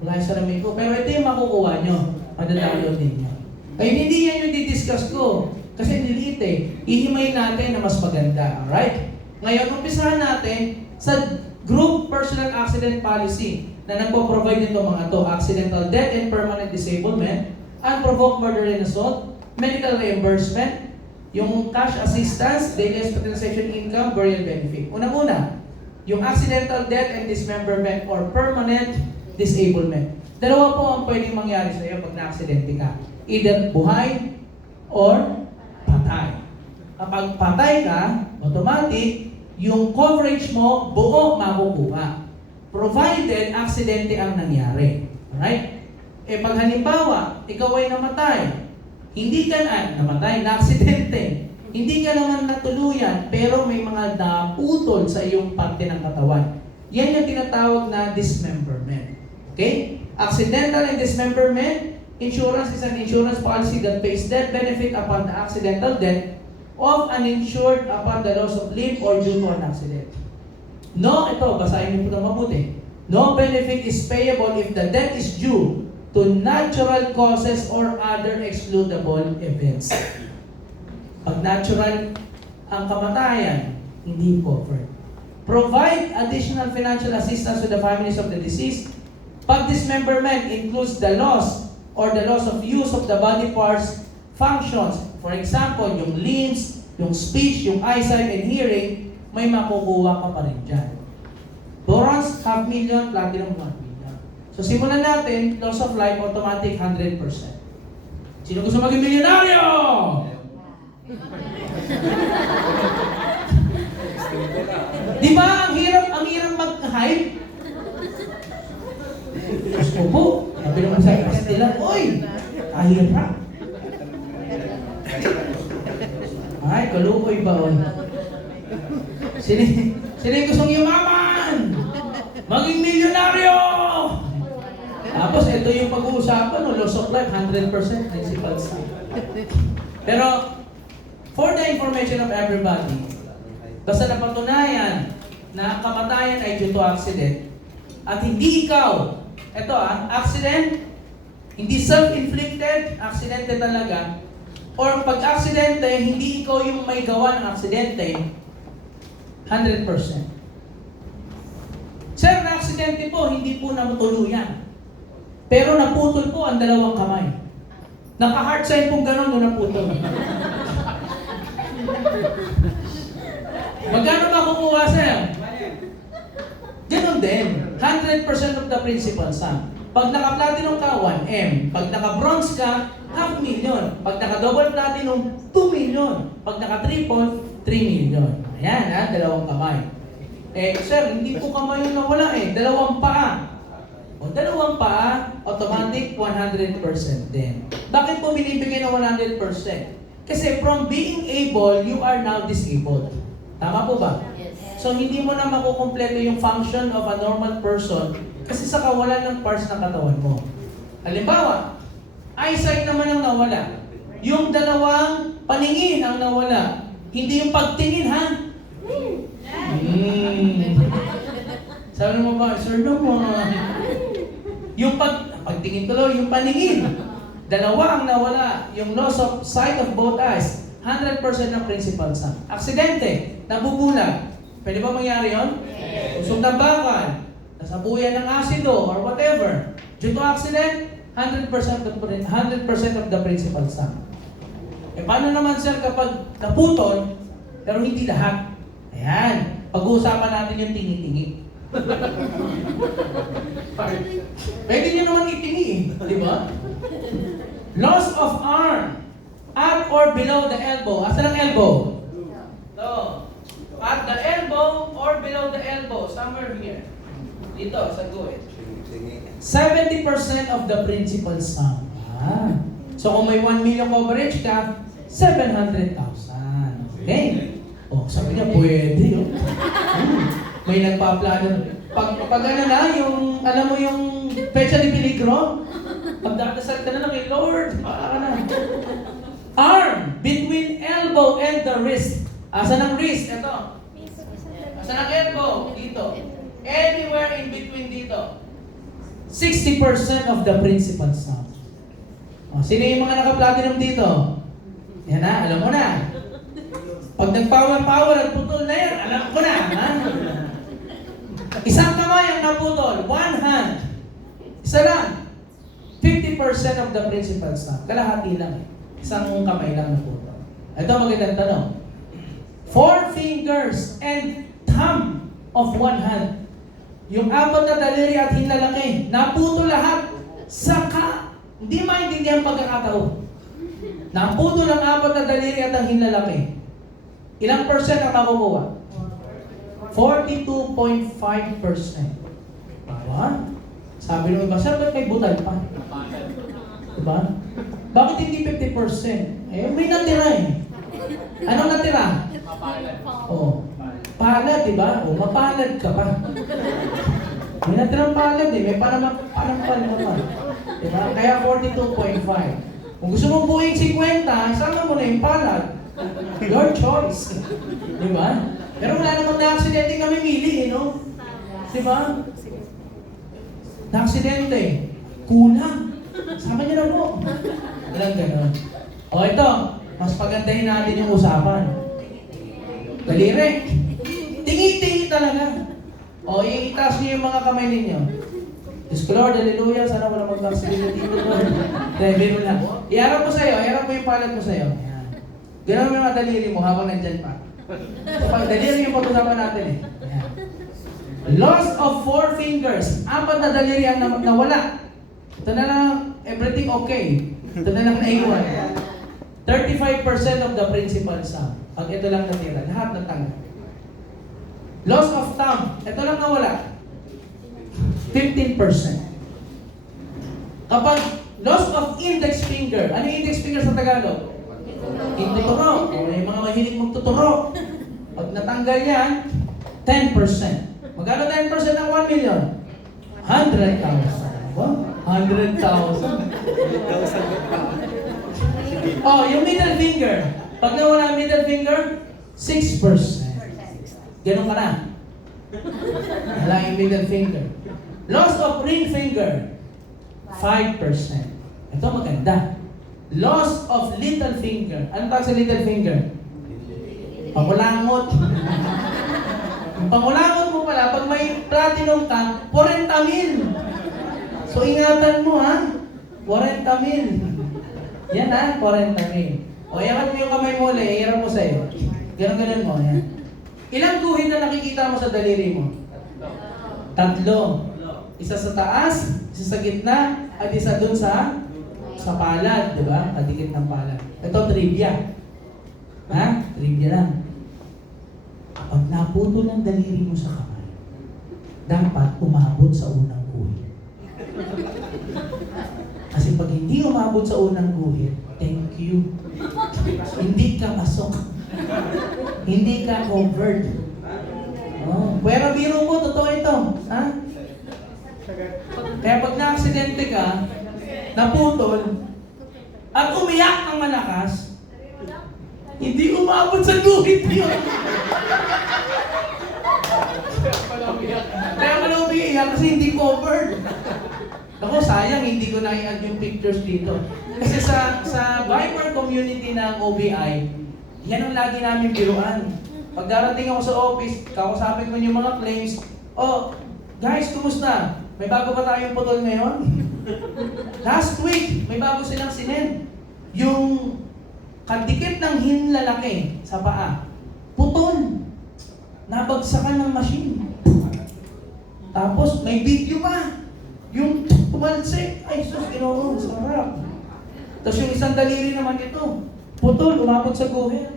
Wala yung salamin ko. Pero ito yung makukuha nyo. Madadownload ninyo. Ngayon, hindi yan yung didiscuss ko. Kasi niliit eh. Ihimayin natin na mas maganda. Alright? Ngayon, umpisahan natin sa group personal accident policy na nagpo-provide nito mga to. Accidental death and permanent disablement, unprovoked murder and assault, medical reimbursement, yung cash assistance, daily hospitalization income, burial benefit. Unang-una, yung accidental death and dismemberment or permanent disablement. Dalawa po ang pwedeng mangyari sa iyo pag na-aksidente ka. Either buhay or patay. Kapag patay ka, automatic, yung coverage mo buo makukuha. Provided aksidente ang nangyari. Alright? Eh pag halimbawa, ikaw ay namatay, hindi ka namatay, na-aksidente, hindi ka naman natuluyan, pero may mga naputol sa iyong parte ng katawan. Yan yung tinatawag na dismemberment. Okay? Accidental and dismemberment, insurance is an insurance policy that pays death benefit upon the accidental death of an insured upon the loss of limb or due to an accident. No, ito, basahin niyo po ng mabuti. No benefit is payable if the death is due to natural causes or other excludable events. Pag natural ang kamatayan, hindi covered. Provide additional financial assistance to the families of the deceased. Pag dismemberment includes the loss or the loss of use of the body parts, functions. For example, yung limbs, yung speech, yung eyesight, and hearing, may makukuha ka pa rin dyan. Bronze, 500,000, platinum, 1 million. So simulan natin, loss of life, automatic 100%. Sino gusto maging milyonaryo? Di ba ang hirap mag-hype? Opo, sabi naman sa Pastila, oy, kahirap. Ay, kalukoy ba, oy? Sino gustong yumaman? Maging milyonaryo! Tapos, ito yung pag-uusapan, no? Loss of life, 100% principal sum. Pero, for the information of everybody, basta napatunayan na kamatayan ay due to accident, at hindi ikaw, accident, hindi self-inflicted, aksidente talaga, or pag-aksidente, hindi ikaw yung may gawa ng aksidente, 100%. Sir, na-aksidente po, hindi po natuluyan. Pero naputol po ang dalawang kamay. Naka-heart sign pong gano'n nung naputol. Magkano ba kukuha, sir? Ganon din. 100% of the principal sum. Pag naka-platinum ka, 1M. Pag naka-bronze ka, 500,000. Pag naka-double platinum, 2 million. Pag naka-triple, 3 million. Ayan, dalawang kamay. Sir, hindi po kamay yung nawala dalawang paa. O dalawang paa, automatic 100% din. Bakit po binibigay ng 100%? Kasi from being able, you are now disabled. Tama po ba? Yes. So hindi mo na makukumpleto yung function of a normal person kasi sa kawalan ng parts ng katawan mo. Halimbawa, eyesight naman ang nawala. Yung dalawang paningin ang nawala. Hindi yung pagtingin, ha? Sabi mo ba, sir naman. Yung pagtingin tuloy, yung paningin. Dalawa ang nawala. Yung loss of sight of both eyes. 100% ng principal sum. Aksidente, nabubulag. Pwede ba mangyari yun? Yes. Usong tambakan, nasabuyan ng asido or whatever. Due to accident, 100% of the principal sum. Paano naman sir kapag naputol, pero hindi lahat? Ayan, pag-uusapan natin yung tingi-tingi. Pwede nyo naman itingi, di ba? Loss of arm at or below the elbow. Asa ang elbow? No. At the elbow or below the elbow, somewhere here. Dito, sa guhit. 70% of the principal sum. So kung may 1 million coverage ka, 700,000. Okay? Sabi niya, pwede. May nagpa-plano. Pag ano na, yung, alam mo yung pecha de peligro, pagdadasal ka na lang, Lord, para ka na. Arm, between elbow and the wrist. Asan ang wrist? Ito. Asan ang elbow? Dito. Anywhere in between dito. 60% of the principal sum. Sino yung mga naka-platinum dito? Yan na, alam mo na. Pag nag-power at putol na yan, alam ko na. Ha? Isang kamay ang naputol, one hand. Isa lang. 50% of the principal sum. Kalahati lang. Isang kamay lang naputol. Ito magandang tanong. 4 fingers and thumb of one hand. Yung 4 na daliri at hinlalaki, naputol lahat. Saka, hindi maintindihan pagkakataon. Naputol ang 4 na daliri at ang hinlalaki. Ilang percent ang makukuha? 42.5%. Diba? Sabi ng iba, sir, ba't may butal pa? Diba? Bakit hindi 50%? May natira Anong natira? Palad, diba? Mapalad ka pa. May natirang palad may panampal naman. Diba? Kaya 42.5. Kung gusto mong buuing 50, sama mo na yung palad. Your choice. Diba? Pero wala namang na-aksidente kami mili, no? Diba? Na-aksidente. Kulang. Sama niyo na po. Walang ganon. Ito. Mas pagandahin natin yung usapan. Daliri. Tingi-tingi talaga. Itaas niyo yung mga kamay ninyo. Diyos ko Lord, hallelujah. Sana wala mag-aksidente dito, Lord. Dahil lang. Iharap mo sa'yo. Iharap mo yung palad mo sa'yo. Gano'n mo yung mga daliri mo habang nandyan pa. So, daliri yung pag-usapan natin Ayan. Loss of 4 fingers. 4 na daliri ang nawala. Ito na lang, everything okay. Ito na lang naiwan. 35% of the principal sum. Pag ito lang natira, lahat natanggal. Loss of thumb. Ito lang nawala. 15%. Kapag loss of index finger. Ano yung index finger sa Tagalog? Hindi turo. O yung mga mahilig magtuturo. Pag natanggal yan, 10%. Magkano 10% ng 1 million? 100,000. 100,000. Oh, yung middle finger. Pag nawala ang middle finger, 6%. Ganun ka na. Wala yung middle finger. Loss of ring finger, 5%. Ito maganda. Loss of little finger. Anong tawag sa little finger? Pangulangot. Yung pangulangot mo pala, pag may platinum ka, 40,000. So ingatan mo ha, 40,000. Yan ha, 40,000. O iangat mo yung kamay mo ulit, iharap mo sa'yo. Ganon mo, yan. Ilang guhit na nakikita mo sa daliri mo? 3. Isa sa taas, isa sa gitna, at isa dun sa palad, di ba? Kadikit ng palad. Ito, trivia. Ha? Trivia lang. Pag naputol ang daliri mo sa kamay, dapat umabot sa unang guhit. Kasi pag hindi umabot sa unang guhit, thank you. Hindi ka masok. Hindi ka covered. Oh, pero biro mo, totoo ito. Ha? Kaya pag na-aksidente ka, naputol, at umiyak ng malakas, hindi umabot sa guhit yun. Kaya pala umiiyak kasi hindi covered. Ako, sayang, hindi ko na-i-add yung pictures dito. Kasi sa Viber community ng OBI, yan ang lagi namin biruan. Pag darating ako sa office, kausapin ko yung mga claims, oh, guys, kumusta? May bago ba tayong putol ngayon? Last week, may bago silang sinend. Yung kadikit ng hinlalaki sa paa, putol. Nabagsakan ng machine. Tapos, may video pa. Yung tumalsik. Ay, sus, inoon, sarap. Tapos yung isang daliri naman ito, putol, umabot sa guhit.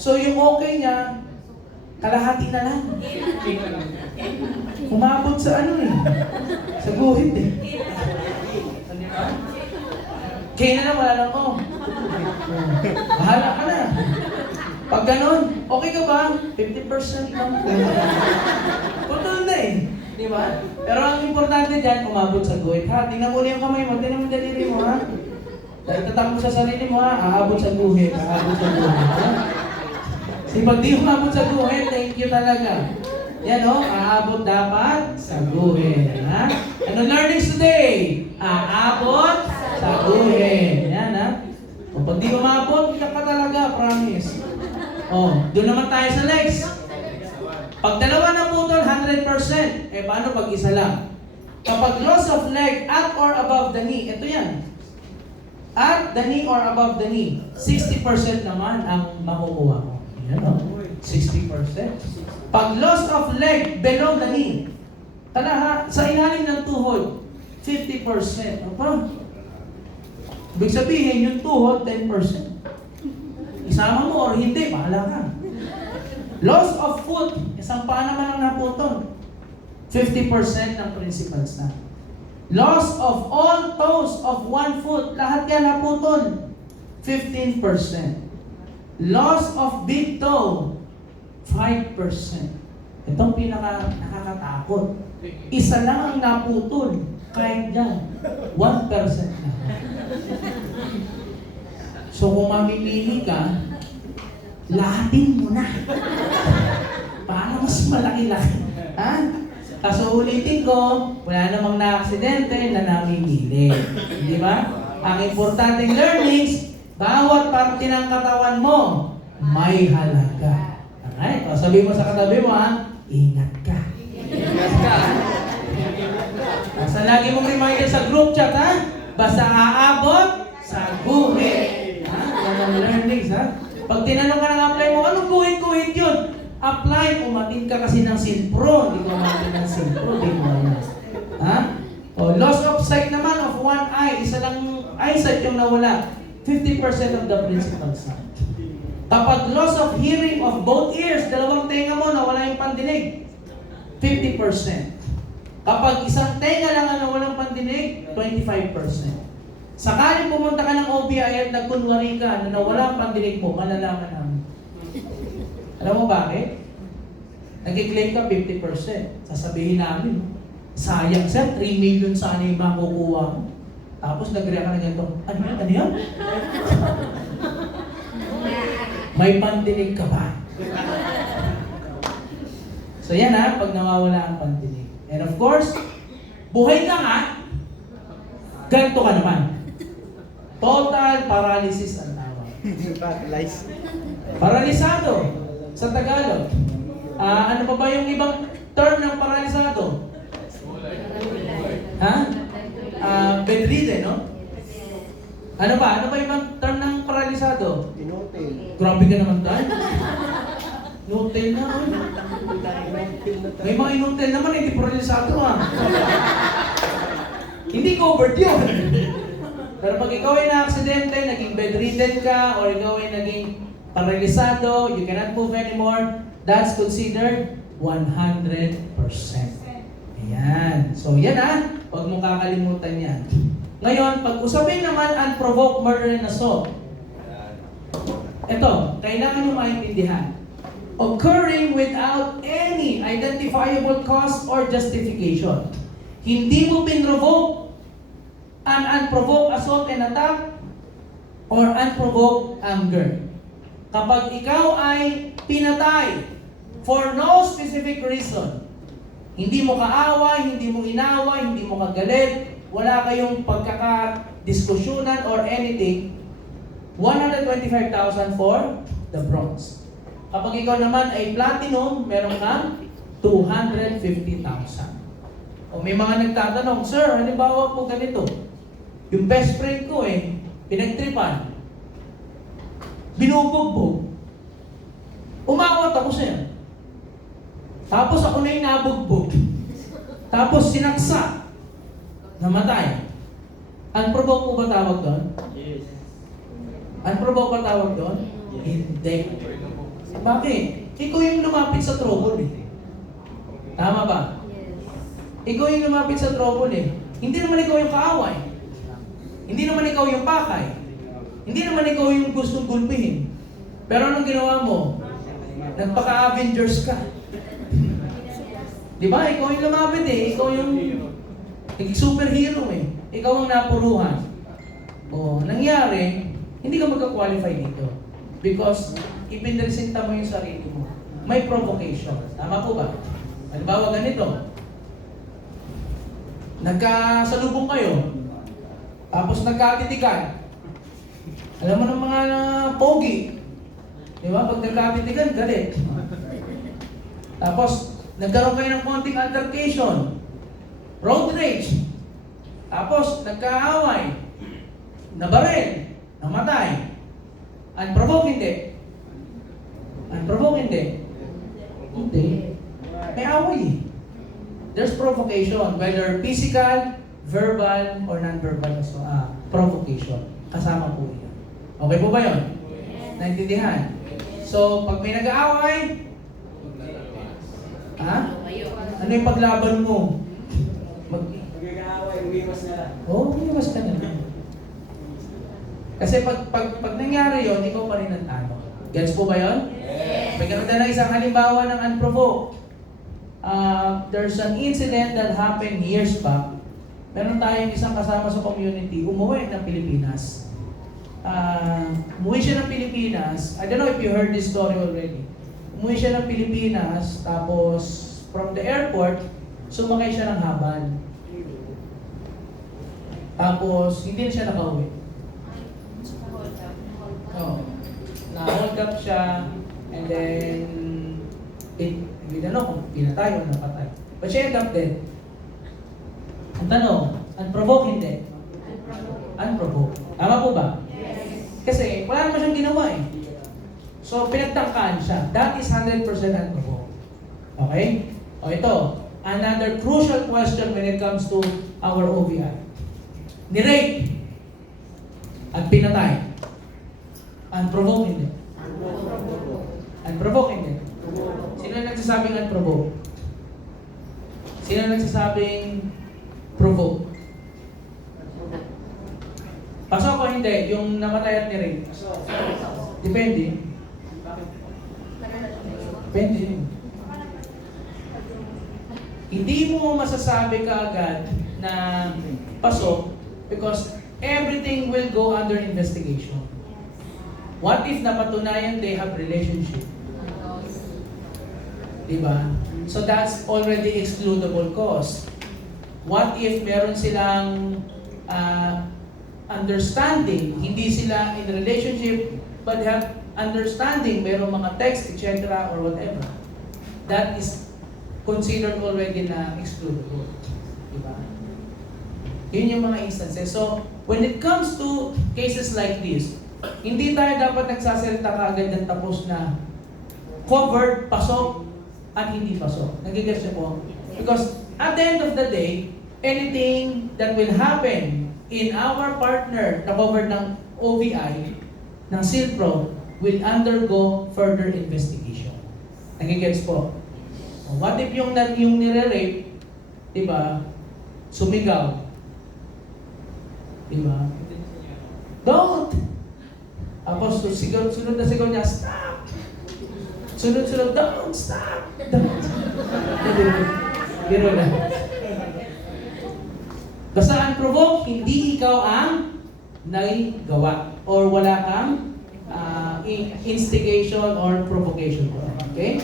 So yung okay niya, kalahati na lang. Umabot sa ano eh. Sa guhit eh. Kaya na lang, wala lang oh. Bahala ka na. Pag ganon, okay ka ba? 50% lang. Putol na eh. Di ba? Pero ang importante dyan, umabot sa guhit. Ha? Tingnan mo yung kamay mo, tingnan mo yung daliri mo ha. Dahil tatak mo sa sarili mo ha, aabot sa guhit, aabot sa guhit. Ha? Kasi pag di umabot sa guhit, thank you talaga. Yan o, aabot dapat sa guhit. Ha? Ano learnings today? Aabot sa guhit. Yan ha. O pag di umabot, iyak ka talaga, promise. O, doon naman tayo sa legs. Pag dalawa na putol, 100%. Eh, paano pag isa lang? Kapag loss of leg at or above the knee, ito yan. At the knee or above the knee, 60% naman ang makukuha mo. Yan o, 60%. Pag loss of leg below the knee, sa ilalim ng tuhod, 50%. Apa? Ibig sabihin, yung tuhod, 10%. Isama mo or hindi, bahala ka. Loss of foot, isang paa naman ang naputol. 50% ng principals na. Loss of all toes of one foot, lahat yan naputol. 15%. Loss of big toe, 5%. Itong nakakatakot. Isa lang ang naputol. Kahit dyan, 1% na. So kung mamimili ka, lahatin mo na. Para mas malaki-laki. Ha? Kaso ulitin ko, wala namang na-aksidente na namimili. Di ba? Ang importanteng learnings, bawat parte ng katawan mo, may halaga. Okay? O, sabihin mo sa katabi mo ha, ingat ka. Ingat ka. Basta lagi mong reminder sa group chat ha, basta aabot sa guhit. Ha? Ganang learnings ha. Pag tinanong ka ng apply mo, anong guhit-guhit yun? Apply, umatin ka kasi ng Sinpro. Hindi ko umatin ng Sinpro. Hindi mo yan. Ha? O, loss of sight naman of one eye. Isa lang eyesight yung nawala. 50% of the principal sight. Kapag loss of hearing of both ears, dalawang tenga mo nawala yung pandinig, 50%. Kapag isang tenga lang ang nawalang pandinig, 25%. Sakaling pumunta ka ng OBI at nagkunwari ka na nawala ang pandinig mo, malalaman namin. Alam mo bakit? Nag-claim ka 50%. Sasabihin namin, sayang sir, 3 million sana yung makukuha mo. Tapos nag-react ka na ganito, ano yan? Ano yan? May pandinig ka ba? So yan ha, pag nawawala ang pandinig. And of course, buhay ka nga, ganito ka naman. Total paralysis ang tawag. Paralyzed. Paralisado sa Tagalog. Ano pa ba yung ibang term ng paralisado? Ha? Bedridden, no? Ano ba? Ano ba ibang term ng paralisado? Inotel. Grabe ka naman tayo. Inotel na. May mga inotel naman, hindi paralisado Hindi covered yun. Pero pag ikaw ay na-aksidente, naging bedridden ka, or ikaw ay naging paralisado, you cannot move anymore, that's considered 100%. Ayan. So yan huwag mong kakalimutan yan. Ngayon, pag usapin naman unprovoked murder and assault, ito, kailangan nyo maintindihan. Occurring without any identifiable cause or justification. Hindi mo pinrovoke an unprovoked assault and attack or unprovoked anger. Kapag ikaw ay pinatay for no specific reason, hindi mo kaaway, hindi mo inaway, hindi mo kagalit, wala kayong pagkakadiskusyonan or anything, 125,000 for the bronze. Kapag ikaw naman ay platinum, meron kang 250,000. O may mga nagtatanong, sir, halimbawa po ganito, yung best friend ko pinagtripan, binubugbog, umawat ako sir. Tapos ako na yung nabugbog. Tapos sinaksa, namatay. Unprovoked po ba tawag doon? Yes. Unprovoked ba tawag doon? Hindi. Bakit? Ikaw yung lumapit sa trouble Tama ba? Ikaw yung lumapit sa trouble Hindi naman ikaw yung kaaway. Hindi naman ikaw yung pakay. Hindi naman ikaw yung gustong gulpihin. Pero anong ginawa mo? Nagpaka-Avengers ka. Di ba? Ikaw yung lumapit Ikaw yung superhero Ikaw ang napuruhan. O, nangyari, hindi ka magka-qualify dito. Because, ipinresenta mo yung sarili mo. May provocation. Tama po ba? Halimbawa ganito. Nagkasalubong kayo. Tapos nagkatitigan. Alam mo ng mga pogi. Di ba? Pag nagkatitigan, galit. Tapos, nagkaroon kayo ng konting altercation. Road rage. Tapos, nagkaaway. Nabaril. Namatay. Unprovoked hindi. Unprovoked hindi. Hindi. May away. There's provocation. Whether physical, verbal, or non-verbal. So, provocation. Kasama po yan. Okay po ba yun? Naintindihan? So, pag may nag-aaway, ano yung paglaban mo? Mag-aaway, umiwas na lang. Umiwas ka na lang. Kasi pag nangyari yun, ikaw pa rin ang talo. Gets po ba yun? Yes. May ganda ng isang halimbawa ng unprovoked. There's an incident that happened years back. Meron tayong isang kasama sa community, umuwi ng Pilipinas. Umuwi siya ng Pilipinas. I don't know if you heard this story already. Umuwi siya ng Pilipinas, tapos from the airport, sumakay siya ng habal. Tapos, hindi na siya nakauwi. Na-hold up siya, and then, hindi na kung pinatay o napatay. But she ended up dead. Ang tanong, unprovoked hindi? Unprovoked. Tama po ba? Yes. Kasi wala naman siyang ginawa So, pinagtangkaan siya. That is 100% unprovoked. Okay? O ito, another crucial question when it comes to our OVI. Ni-rape at pinatay. Unprovoked hindi. nagsasabing unprovoked? Sino nagsasabing provoke? Pasok o hindi? Yung namatay at niring? Depende. Depende. Hindi mo masasabi kaagad na pasok because everything will go under investigation. What if napatunayan they have relationship? Diba? So that's already excludable cause. What if meron silang understanding, hindi sila in relationship, but have understanding, meron mga text, etc. or whatever. That is considered already na excludable. Diba? Yun yung mga instances. So, when it comes to cases like this, hindi tayo dapat nagsasalita kaagad ng tapos na covered, pasok, at hindi pasok. Nagigets niyo po? Because at the end of the day, anything that will happen in our partner na covered ng OVI, ng SILPRO, will undergo further investigation. Nagigets po? What if yung nire-rape, diba, sumigaw? Diba? Don't! Tapos sunod na sigaw niya, stop! Sunod-sunod, don't stop! Don't! Biro na. Basta unprovoked, hindi ikaw ang nagawa or wala kang instigation or provocation. Okay?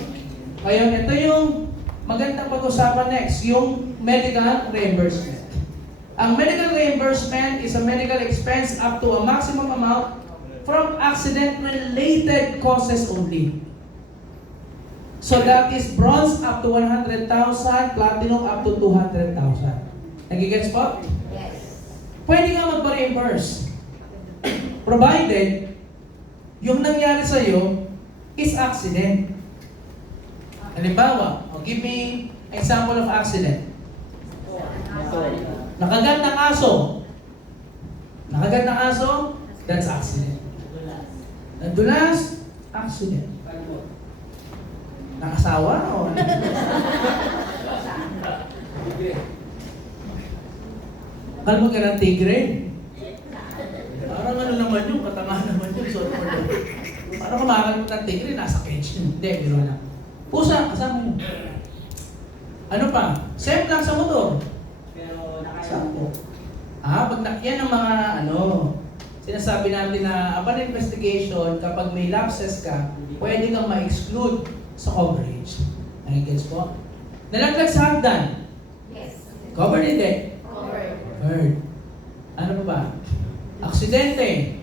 Ngayon, ito yung magandang pag-usapan next, yung medical reimbursement. Ang medical reimbursement is a medical expense up to a maximum amount from accident-related causes only. So that is bronze up to 100,000, platinum up to 200,000. Nagigets po? Yes. Pwede nga magpa-reimburse. Provided, yung nangyari sa'yo is accident. Halimbawa, give me example of accident. Nakagat ng aso. Nakagat ng aso, that's accident. Nadulas, accident. Nakasawa o ano? Kalma ka ng tigre. Parang ano naman yung katanga naman yung sort for the... Parang kumakalmot ng tigre, nasa cage. Hindi, biro lang. Pusa, kasama mo. Ano pa? Safe lang sa motor. Pero Sakto. Yan ang mga sinasabi natin na upon investigation, kapag may lapses ka, pwede kang ma-exclude sa coverage. Nakikits po? Nalaglag sa hagdan. Yes. Covered hindi? Covered. Covered. Ano pa ba? Aksidente.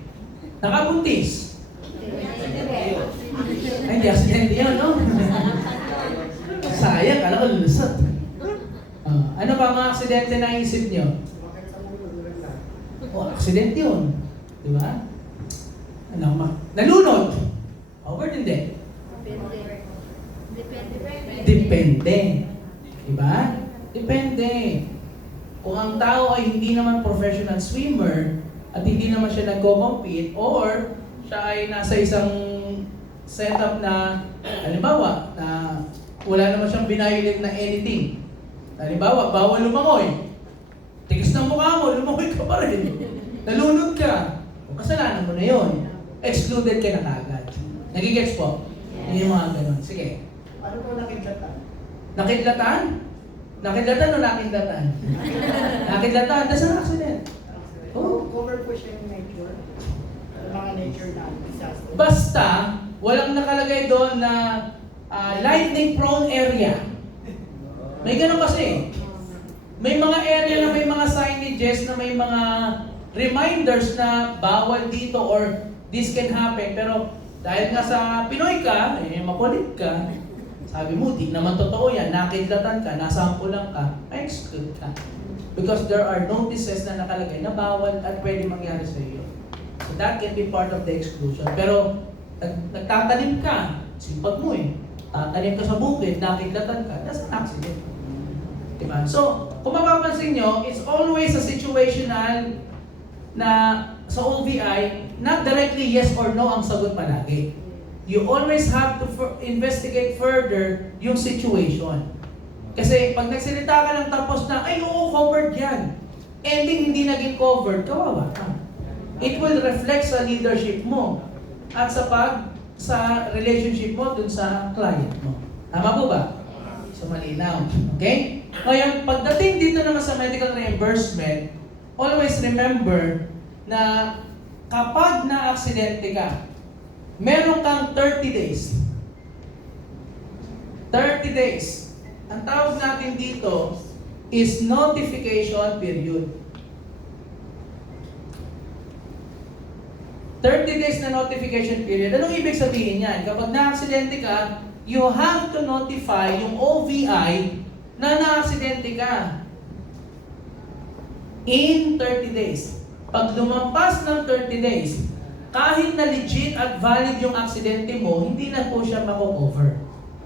Nakabuntis. Ay, hindi aksidente yun, no? Sayang, alam ko lulusot. Ano ba mga aksidente na isip nyo? Aksidente yun. Di ba? Nalunod. Covered hindi? Depende. Diba? Depende. Kung ang tao ay hindi naman professional swimmer at hindi naman siya nagko-compete or siya ay nasa isang setup na halimbawa na wala naman siyang binayolate na anything. Halimbawa, bawal lumangoy. Tigas ng mukha mo, lumangoy ka pa rin. Nalunod ka. Kasalanan mo na yun. Excluded ka na kagad. Nagigets po? Hindi yung mga ganun. Sige. Ano po nakidlatan? Nakidlatan? Nakidlatan o nakidlatan? Nakidlatan, that's an accident. Oh. Cover po siya yung nature. Mga nature na disaster. Basta, walang nakalagay doon na lightning prone area. May ganun kasi. May mga area na may mga signages na may mga reminders na bawal dito or this can happen. Pero dahil nga sa Pinoy ka, makulit ka, sabi mo, di naman totoo yan, nakidlatan ka, nasampulan ka, exclude ka. Because there are notices na nakalagay na bawal at pwede mangyari sa iyo. So that can be part of the exclusion. Pero nagtatanim ka, sipag mo tatanim ka sa bukid, nakidlatan ka, that's an accident. Diba? So, kung mapapansin nyo, it's always a situational na sa OVI, not directly yes or no ang sagot palagi. you always have to investigate further yung situation. Kasi pag nagsalita ka lang tapos na, ay oo, covered yan. Ending hindi naging covered, kawawa ka. It will reflect sa leadership mo at sa relationship mo dun sa client mo. Tama po ba? So malinaw. Okay? Ngayon, pagdating dito naman sa medical reimbursement, always remember na kapag na-aksidente ka, meron kang 30 days. 30 days. Ang tawag natin dito is notification period. 30 days na notification period. Anong ibig sabihin yan? Kapag na-aksidente ka, you have to notify yung OVI na na-aksidente ka in 30 days. Pag lumampas ng 30 days, kahit na legit at valid yung aksidente mo, hindi na po siya mako-cover.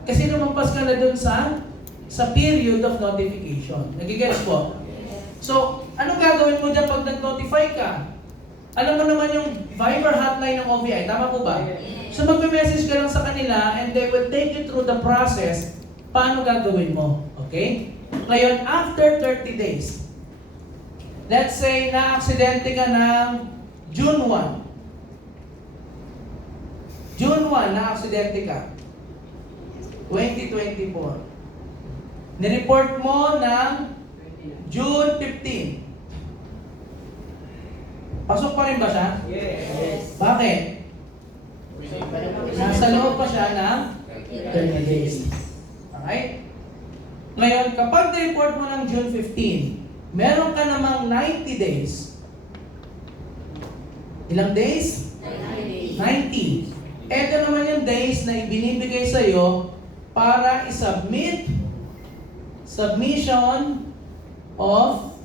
Kasi lumampas ka na dun sa period of notification. Nagigets po? So, anong gagawin mo dyan pag nag-notify ka? Alam mo naman yung Viber hotline ng OVI, tama po ba? So magme-message ka lang sa kanila and they will take you through the process paano gagawin mo. Okay? Ngayon, after 30 days, let's say na-aksidente ka ng June 1. June 1, na-aksidente ka. 2024. Nireport mo ng June 15. Pasok pa rin ba siya? Yes. Bakit? Nasa loob pa siya ng 30 days. Okay? Ngayon, kapag na-report mo ng June 15, meron ka namang 90 days. Ilang days? 90. Ito naman yung days na ibinibigay sa'yo para submission of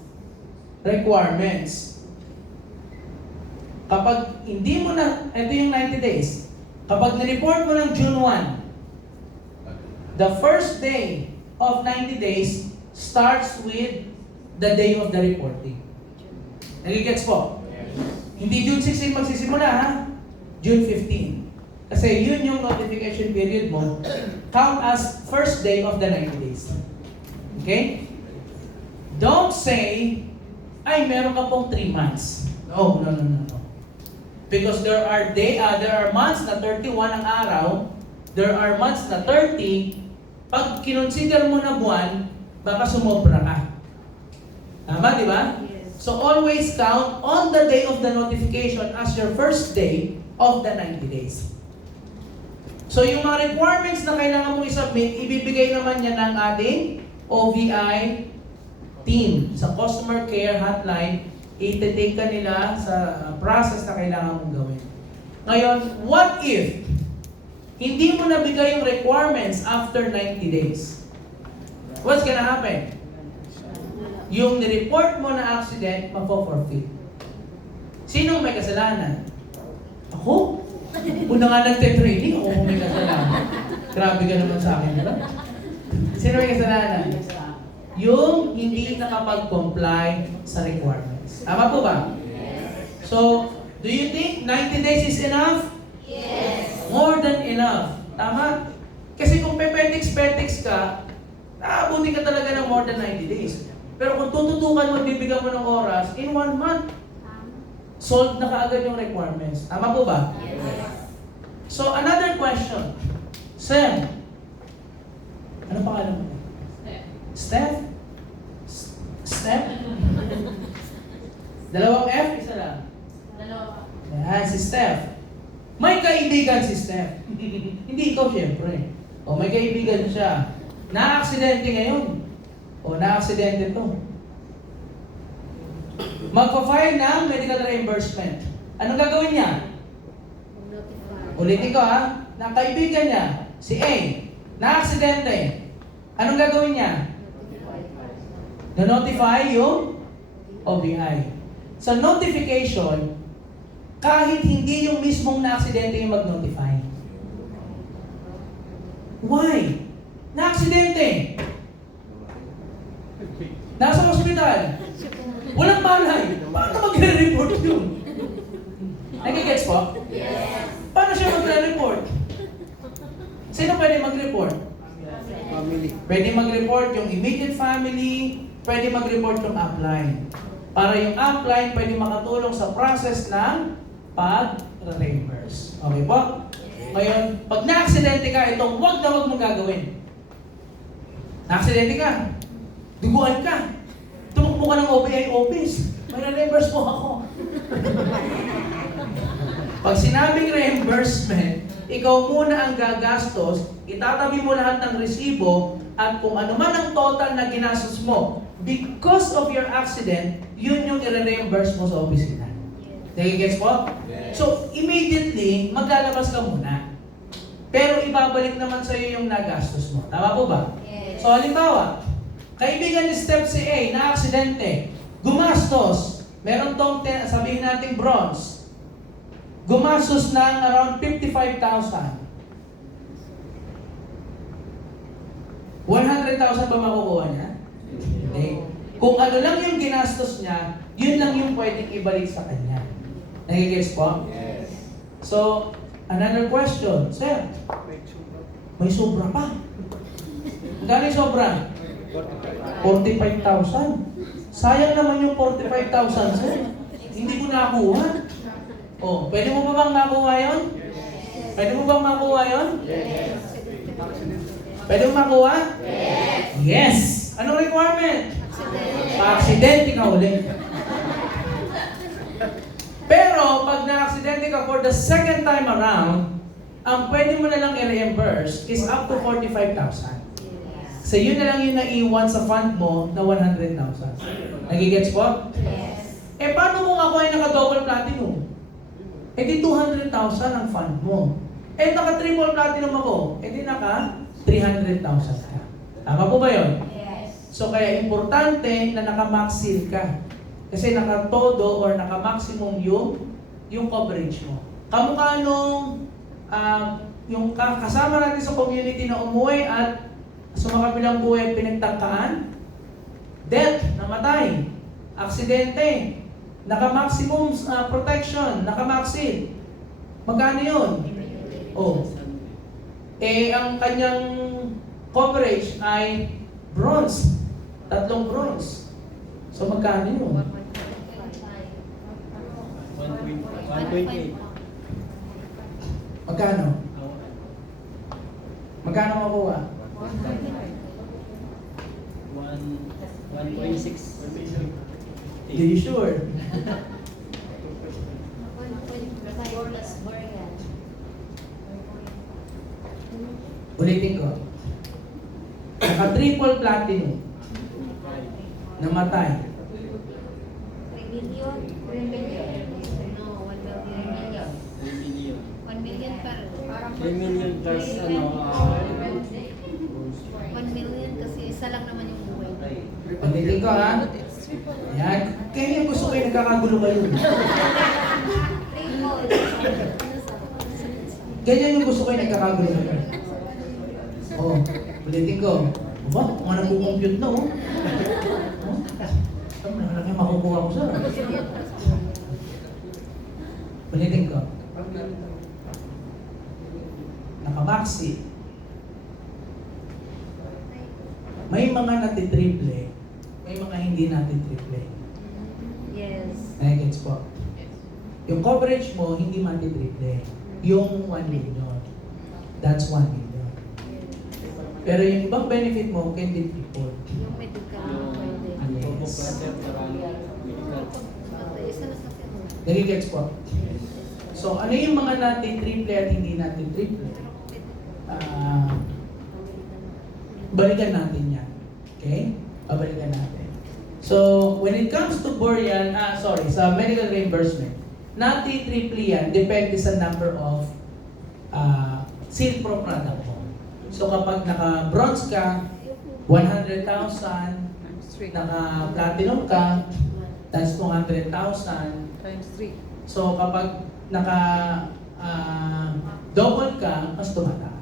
requirements. Kapag hindi mo na, ito yung 90 days. Kapag nireport mo ng June 1, the first day of 90 days starts with the day of the reporting. Nagigets po? Hindi June 16 magsisimula ha? June 15. Kasi yun yung notification period mo. Count as first day of the 90 days. Okay? Don't say, ay meron ka pong 3 months. No. Because there are months na 31 ang araw, there are months na 30, pag kinonsider mo na buwan, baka sumobra ka. Tama, di ba? Yes. So always count on the day of the notification as your first day of the 90 days. So yung mga requirements na kailangan mong i-submit, ibibigay naman yan ng ating OVI team sa customer care hotline. I-take ka nila sa process na kailangan mong gawin. Ngayon, what if hindi mo nabigay yung requirements after 90 days? What's gonna happen? Yung nireport mo na accident, magpo-forfeit. Sinong may kasalanan? Ako? Una nga nagte-training, ako may kasalanan. Grabe ka naman sa akin, diba? Sino may kasalanan? Yung hindi nakapag-comply sa requirements. Tama po ba? Yes. So, do you think 90 days is enough? Yes. More than enough. Tama? Kasi kung pepetex ka, naabuti ka talaga ng more than 90 days. Pero kung tututukan mo, bibigyan mo ng oras, in 1 month, solved na kaagad yung requirements. Tama po ba? Yes. So, another question. Sam, ano pangalan mo? Steph? Steph? Dalawang F, isa lang. Dalawa. Yan, si Steph. May kaibigan si Steph. Hindi ikaw, syempre. O, may kaibigan siya. Na-aksidente ngayon. O, na-aksidente to. Magpa-file ng medical reimbursement. Anong gagawin niya? Ulitin ko ha. Na kaibigan niya, si A, na-aksidente. Anong gagawin niya? Na-notify yung OBI. Sa notification, kahit hindi yung mismong na-aksidente yung mag-notify. Why? Na-aksidente. Nasa ospital. Walang malay. Paano magre-report yun? Nagigets po? Yes. Paano siya magre-report? Sino pwede mag-report? Family. Pwede mag-report yung immediate family, pwede mag-report yung upline. Para yung upline pwede makatulong sa process ng pag-reimburse. Okay po? Ngayon, pag na-aksidente ka, itong wag na wag mong gagawin. Na-aksidente ka, duguan ka, tumakbo ka ng OBI office, may reimburse po ako. Pag sinabing reimbursement, ikaw muna ang gagastos, itatabi mo lahat ng resibo, at kung ano man ang total na ginastos mo, because of your accident, yun yung i-reimburse mo sa opisina. Nagigets po? So, immediately, maglalabas ka muna. Pero ibabalik naman sa iyo yung nagastos mo. Tama po ba? Yes. So, halimbawa, kaibigan ni Step si A, na aksidente, gumastos, meron tong, sabihin natin bronze, gumastos ng around 55,000. 100,000 ba makukuha niya? Okay. Kung ano lang yung ginastos niya, yun lang yung pwedeng ibalik sa kanya. Nagigets po? Yes. So, another question. Sir, may sobra pa. Magkano yung sobra? 45,000. Sayang naman yung 45,000, sir. Hindi ko nakuha. Oh, pwede mo ba bang makuha yun? Pwede mo bang makuha yun? Yes. Pwede mo makuha? Yes. Yes! Anong requirement? Pa-aksidente ka ulit. Pero pag na-aksidente ka for the second time around, ang pwede mo na lang i-reimburse is up to 45,000. So yun na lang yung naiwan sa fund mo na 100,000. Nagigets po? Yes. Eh paano kung ako ay naka-double platinum? Eh di 200,000 ang fund mo. Eh naka-triple platinum ako. Eh di naka 300,000 ka. Tama po ba yun? Yes. So kaya importante na naka-max seal ka. Kasi naka-todo or naka-maximum yung coverage mo. Kamukha nung yung kasama natin sa community na umuwi at sumakabilang buhay pinagtangkaan, death, namatay, aksidente, naka-maximum protection, naka-max seal. Magkano yun? Oh. Eh, ang kanyang coverage ay bronze. 3 bronze. So, magkano yun? 1.8. Magkano? Magkano makuha? 1.6. Are you sure? 1.5 plus burial. Ulitin ko. Naka-triple platinum. Namatay. 3 million? 3 million? No, 1 million. 3 million. 1 million per. 3 million plus 1 million kasi isa lang naman yung buhay. Ulitin ko ha. Ayan. Kaya yung gusto ko yung nagkakagulo kayo. Ganyan yung gusto ko yung nagkakagulo kayo. Oh, ulitin ko. Aba, mga nagkukompute na oh. Ano na lang yung makukuha ko sa? Ulitin ko. Nakamaxi. May mga natitriple, may mga hindi natitriple. Yes. Gets po. Yung coverage mo, hindi matitriple. Yung 1 million. That's 1 million. Pero yung ibang benefit mo, can be triple. Yung medical pwede. Isa na sa film. Nagigets po. So, ano yung mga natitriple at hindi natitriple? Balikan natin yan. Okay? Balikan natin. So, when it comes to burial, sa medical reimbursement, nati-triple yan, depende sa number of seal pro product mo. So, kapag naka-bronze ka, 100,000, naka-platinum ka, that's 200,000. Times 3. So, kapag naka-double ka, mas tumataas.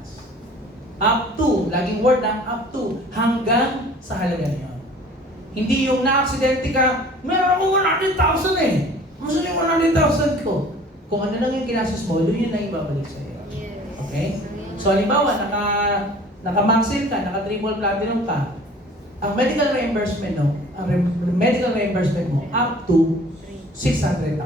Up to, laging word na, up to, hanggang sa halaga niyo. Hindi yung na-aksidente ka, meron ako 100,000 eh. Masan yung 100,000 ko? Kung ano lang yung kinastos mo, yun yung ibabalik sa'yo. Yes. Okay? So halimbawa, naka-maxil ka, naka-triple platinum ka, ang medical reimbursement medical reimbursement mo up to 600,000.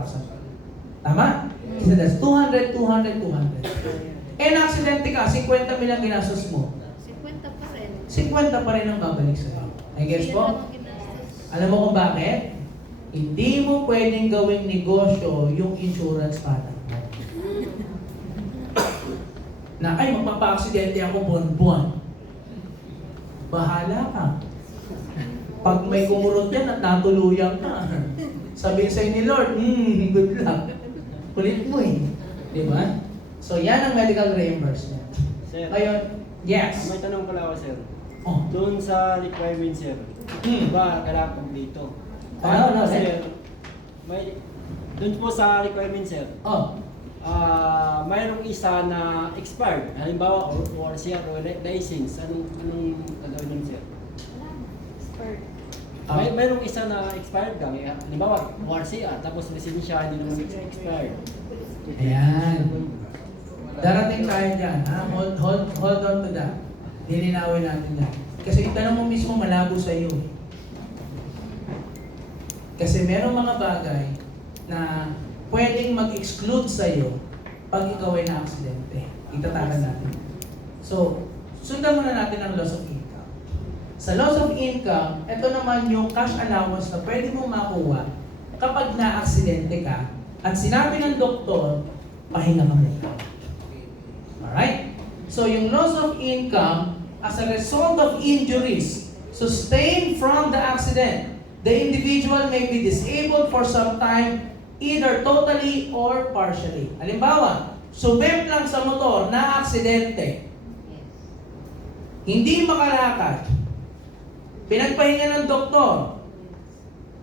Tama? So that's 200, 200, 200. Eh, na-aksidente ka, 50 mil ang ginastos mo. 50 pa rin. 50 pa rin ang babalik sa'yo. I guess Kasi po? yun lang ang ginastos. Alam mo kung bakit? Hindi mo pwedeng gawing negosyo yung insurance product mo. Na ay, magpapa-aksidente ako buwan-buwan. Bahala ka. Pag may kumurot yan at natuluyan ka, sabihin sa'yo ni Lord, good luck. Kulit mo eh. Di ba? So yan ang medical reimbursement. Sir, Ngayon, yes. may tanong pala ako, sir. Oh. Doon sa requirement, sir, diba, kailangan kompleto. Ano, sir? Doon po sa requirement, sir, Oh. mayroong isa na expired. Halimbawa, or siya, or license. Anong gagawin nun, sir? Mayroong isa na expired ka. Halimbawa, WRCA, tapos lisensya, hindi naman expired. Ayan. Darating tayo dyan, ha? Hold on to that. Lilinawin natin yan. Kasi itanong mo mismo malabo sa iyo. Kasi merong mga bagay na pwedeng mag-exclude sa iyo pag ikaw ay na-aksidente. Itatagan natin. So, sundan muna natin ang loss of income. Sa loss of income, ito naman yung cash allowance na pwede mong makuha kapag na-aksidente ka at sinabi ng doktor, pahinga ka muna. Alright? So, yung loss of income as a result of injuries sustained from the accident, the individual may be disabled for some time, either totally or partially. Halimbawa, subem lang sa motor, na-aksidente, hindi makalakad, pinagpahinga ng doktor,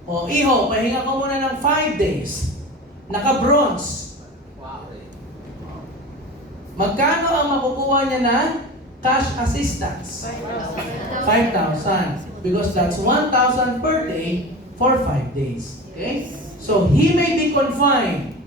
o iho, pahinga ko muna ng 5 days, naka-bronze. Magkano ang makukuha niya na cash assistance? 5,000. Because that's 1,000 per day for 5 days. Okay? So, he may be confined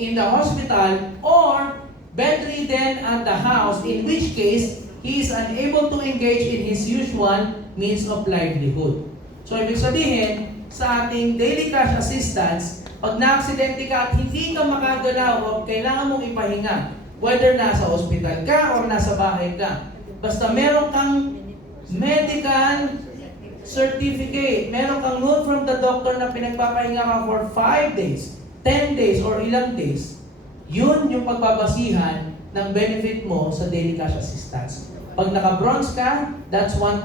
in the hospital or bedridden at the house, in which case, he is unable to engage in his usual means of livelihood. So, ibig sabihin, sa ating daily cash assistance, pag na-aksidente ka at hindi ka makagalaw o kailangan mong ipahinga, whether nasa hospital ka or nasa bahay ka, basta meron kang medical certificate, meron kang note from the doctor na pinagpapahinga ka for 5 days, 10 days, or ilang days, yun yung pagbabasihan ng benefit mo sa daily cash assistance. Pag naka-bronze ka, that's 1,000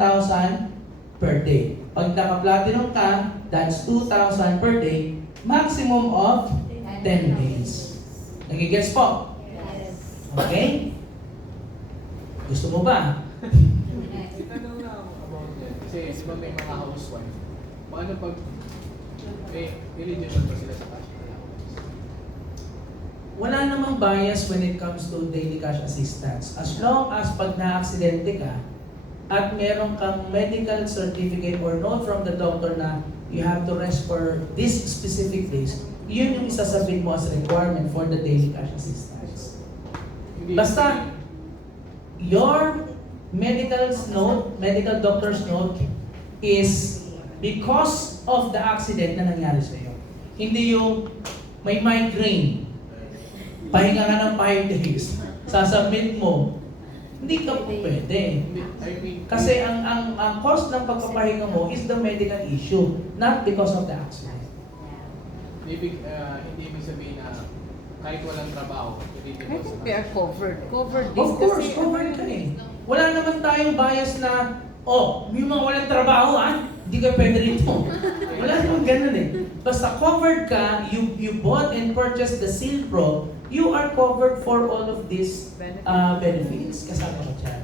per day. Pag naka-platinum ka, that's 2,000 per day, maximum of 10 days. Nagigets po? Okay? Gusto mo ba? Itanong na ako about that. Kasi di ba may mga housewife, paano pag may eligible pa sila sa cash allowance? Wala namang bias when it comes to daily cash assistance. As long as pag na-aksidente ka at meron kang medical certificate or note from the doctor na you have to rest for this specific days, yun yung isasabit mo as requirement for the daily cash assistance. Basta, your medical doctor's note is because of the accident na nangyari sa iyo. Hindi yung may migraine, pahinga ka ng 5 days, sasubmit mo, hindi ka pwede. I mean, Kasi ang cost ng pagpapahinga mo is the medical issue, not because of the accident. hindi ibig sabihin na kahit walang trabaho, eligible I think they are covered. Covered Of course, kasi, covered ka eh. Wala naman tayong bias na, yung mga walang trabaho hindi ka pwede rito. Wala naman ganun eh. Basta covered ka, you bought and purchased the Seal Pro, you are covered for all of these benefits. Kasama ka dyan.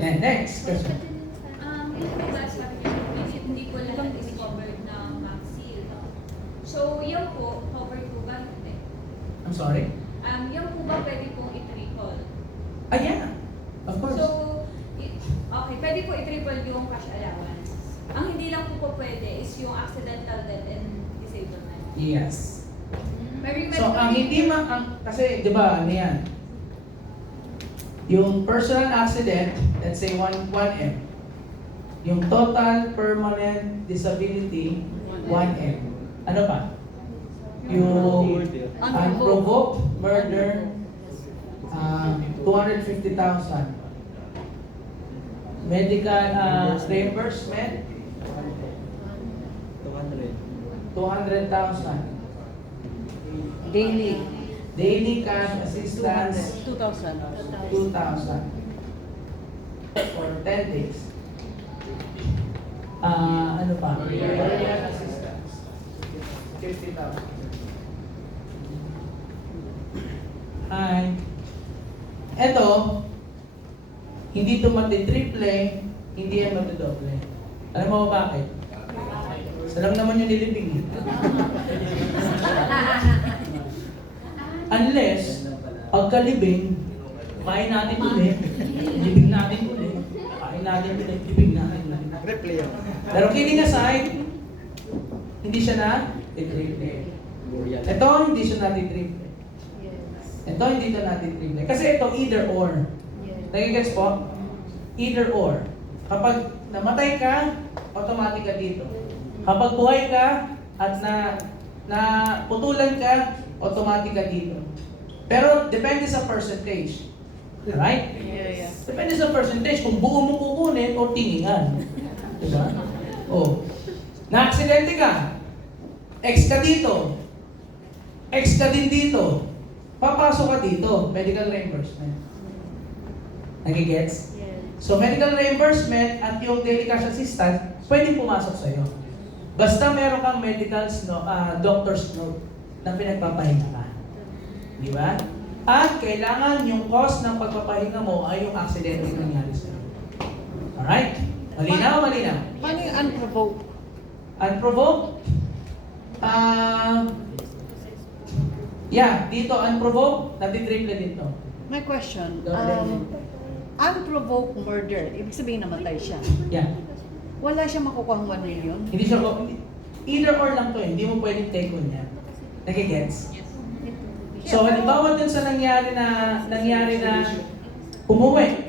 And next question. Yung last sabi niyo, hindi ko lahat is covered ng Maxil. So, yun po, covered po ba? Hindi. I'm sorry? Yun po ba pwede pong i-triple? Yeah. Of course. So, okay, pwede po i-triple yung cash allowance. Ang hindi lang po pwede is yung accidental death and disablement. Yes. So, ang hindi kasi, di ba, ano yan? Yung personal accident, let's say 1M. Yung total permanent disability, 1M. Ano pa? Yung unprovoked murder, 250,000. Medical reimbursement, 200,000. Daily. Daily cash assistance, 2,000. 2,000 for 10 days. Ano pa? Burial assistance, 50,000. Ay, eto, hindi ito matitriple, hindi yan matidoble. Alam mo ba bakit? Salam naman yung nilibing. Unless, pagkalibing, kain natin ulit, libing natin ulit, kain natin ulit, libing natin ulit. Pero kidding aside, hindi siya na titriple. Ito, hindi siya na titriple. Ito, hindi ito na titriple. Kasi ito, either or. Nagigets po? Either or. Kapag namatay ka, automatic ka dito. Kapag buhay ka at na putulan ka, automatic ka dito. Pero depende sa percentage. Right? Yeah. Depende sa percentage kung buo mo kukunin o tiningan. Diba? Oh. Na-aksidente ka. X ka dito. X ka din dito. Papasok ka dito. Medical reimbursement. Nagigets? So medical reimbursement at yung daily cash assistance, pwedeng pumasok sa'yo. Basta meron kang doctor's note na pinagpapahinga ka. Di ba? At kailangan yung cause ng pagpapahinga mo ay yung aksidente na nangyari sa'yo. Alright? Malinaw, malinaw. Paano yung unprovoked? Unprovoked? Dito unprovoked, natitriple dito. My question, Double. unprovoked murder, ibig sabihin namatay siya. Yeah. Wala siya makukuha 1 million? Hindi siya, either or lang to eh. Hindi mo pwedeng take on yan. Nagigets? So, halimbawa dun sa nangyari na umuwi,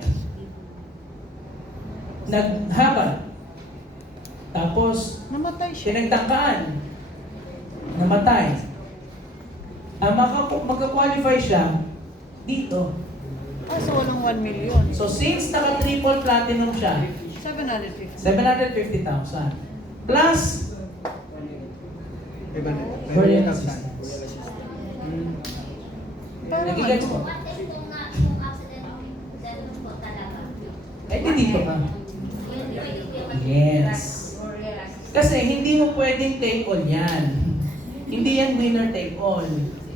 naghabal, tapos Namatay siya. pinagtangkaan, namatay. Magka-qualify siya dito. So walang 1 million. So, since naka-triple platinum siya, 750. 750,000 plus burial assistance. Pero Nagigets po? What if kung accident po talaga? Eh, di dito ka. Yes. Kasi hindi mo pwedeng take all yan. Hindi yan winner take all.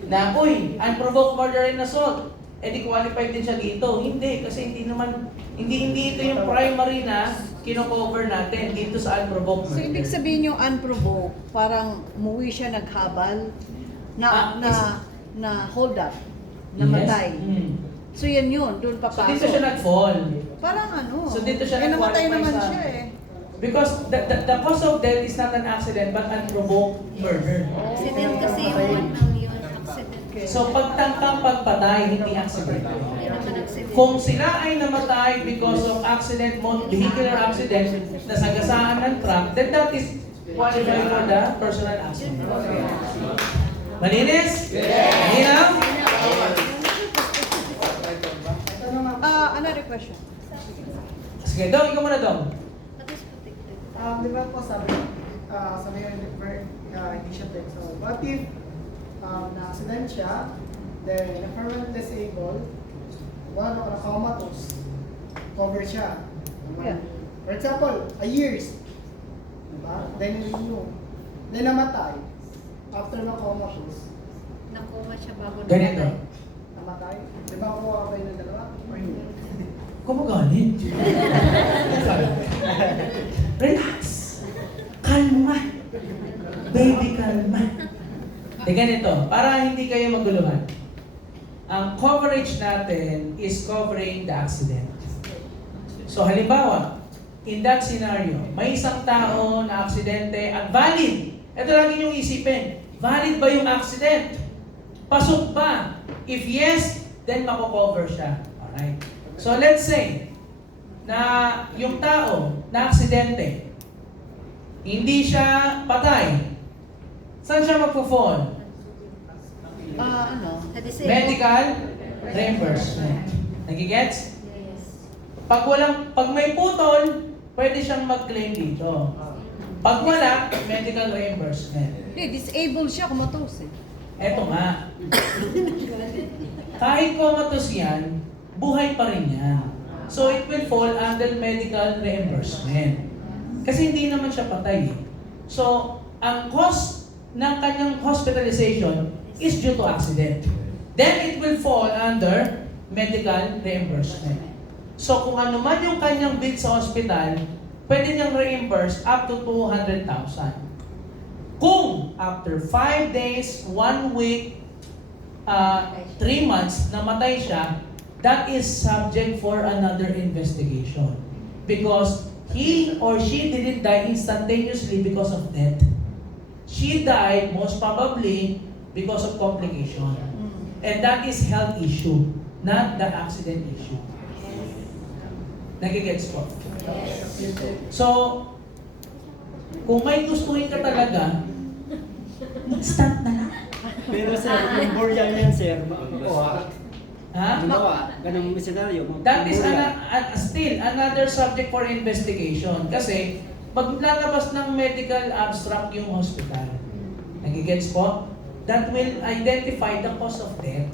Na, uy, unprovoked murder and assault. Eh di qualified din siya dito. Hindi, kasi hindi ito yung primary na kino-cover natin dito sa unprovoked So murder. ibig sabihin yung unprovoked, parang umuwi siya naghabal, na hold up, namatay. Yes. Mm. So yan yun, doon So papasok. dito siya nag-fall. Parang ano? So dito siya namatay nag-qualify naman sa- siya eh. Because the cause of death is not an accident but unprovoked murder. Accident kasi yung 1 million accident. So pagtangkang pagpatay, hindi accident. Hindi naman accident. Kung sila ay namatay because of accident, vehicular accident, nasagasaan ng truck, then that is qualified for the personal accident. Malinis? Malinaw? Another question. Sige, Dong, ikaw muna, Dong. That is protected. Di ba po sabi yung hindi siya dead. So, what if na-accident siya, then na-permanent disabled, na-comatose, cover siya. Yeah. For example, a years. Diba? Then renew. Then namatay. After na-comatose, Nakoma siya bago Ganito. namatay. Di ba kuha kayo ng dalawa? Or hindi? Kumagalit. Relax. Kalma. Baby, kalma. Ganito, para hindi kayo maguluhan. Ang coverage natin is covering the accident. So halimbawa, in that scenario, may isang tao na aksidente at valid. Ito lagi niyong isipin, valid ba yung accident? Pasok ba? If yes, then mako-cover siya. Alright. So let's say na yung tao na aksidente, hindi siya patay. Saan siya magpo-fall? Ano? Medical reimbursement. Nagigets? Pag may putol, pwede siyang mag-claim dito. Pag wala, medical reimbursement. Disabled siya, kumatos eh. Eto nga. Kahit comatose yan, buhay pa rin yan. So it will fall under medical reimbursement. Kasi hindi naman siya patay eh. So, ang cost ng kanyang hospitalization is due to accident. Then it will fall under medical reimbursement. So kung ano man yung kanyang bill sa hospital, pwede niyang reimburse up to 200,000. Kung after 5 days, 1 week, 3 months, namatay siya, that is subject for another investigation. Because he or she didn't die instantaneously because of death. She died most probably because of complication. And that is health issue, not the accident issue. Nagigets po? So, kung may gustuhin ka talaga, mag-start na lang. Pero sir, yung burial yan sir, makukuha. Ha? Halimbawa, ganang senaryo. That is still another subject for investigation. Kasi, maglalabas ng medical abstract yung hospital. Nagigets po? That will identify the cause of death.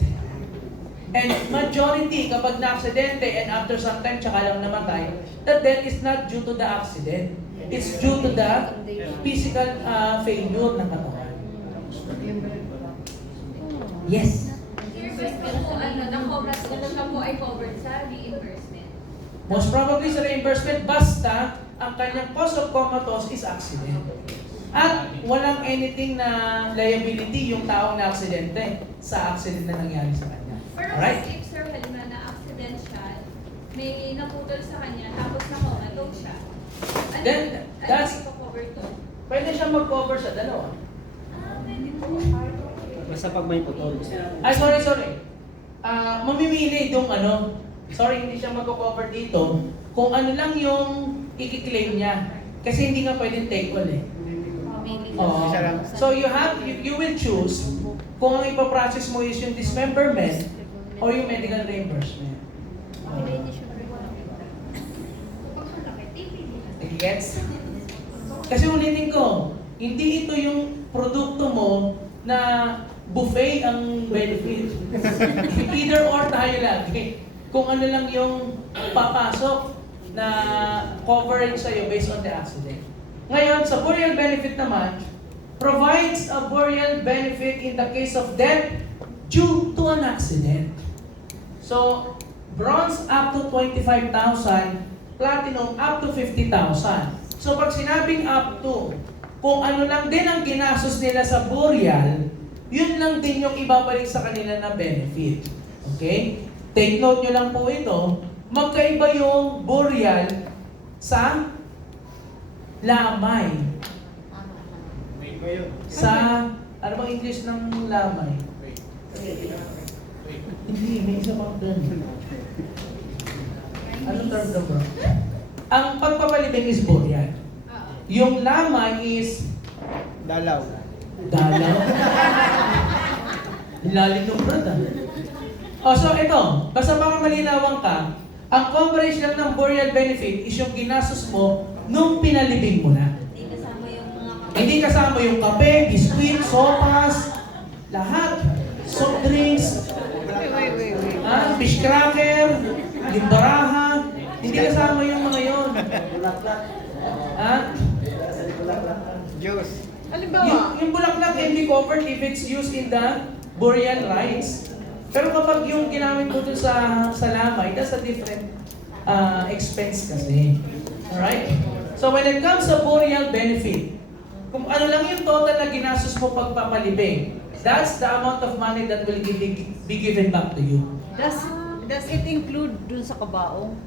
And majority, kapag na-aksidente and after some time tsaka lang namatay, the death is not due to the accident. It's due to the physical failure ng katawan. Yes. Reimbursement po, ganun lang po ay covered sa reimbursement. Most probably sa reimbursement, basta ang kanyang cause of comatose is accident. At walang anything na liability yung taong na aksidente sa accident na nangyari sa kanya. Pero Alright? if Sir Halima na accident siya, may naputol sa kanya, tapos na-comatose siya. Then, that's- Ano cover to? Pwede siyang mag-cover sa dalawa. Pwede po. Basta pag may putol. Ay, sorry. Mamimili yung sorry, hindi siya mag-cover dito, kung ano lang yung i-claim niya. Kasi hindi nga pwedeng take all eh. Oo. So you will choose kung ang ipaprocess mo is yung dismemberment or yung medical reimbursement. Gets? Kasi ulitin ko, hindi ito yung produkto mo na buffet ang benefit. Either or tayo lagi. Kung ano lang yung papasok na coverage sa'yo based on the accident. Ngayon, sa burial benefit naman, provides a burial benefit in the case of death due to an accident. So, bronze up to 25,000, platinum up to 50,000. So, pag sinabing up to, kung ano lang din ang ginastos nila sa burial, yun lang din yung ibabalik sa kanila na benefit. Okay? Take note nyo lang po ito, magkaiba yung burial sa lamay. Sa, ano bang English ng lamay? Hindi, may isa pang term. Anong term na ba? Ang pagpapalibing is burial. Yung lamay is Dalaw. dalaw. Ilalim ng brad ah. Oh, so ito, basta para malinawan ka, ang coverage lang ng burial benefit is yung ginastos mo nung pinalibing mo na. Hindi kasama yung mga Hindi kasama yung kape, biskuit, sopas, lahat. Soft drinks, fish cracker, yung baraha. Hindi kasama yung mga yon. Juice. Yung bulaklak can be covered if it's used in the burial rites. Pero kapag yung ginamit mo dun sa lamay, that's a different expense kasi. Alright? So when it comes to burial benefit, kung ano lang yung total na ginastos mo pagpapalibing, that's the amount of money that will be given back to you. Does it include dun sa kabaong?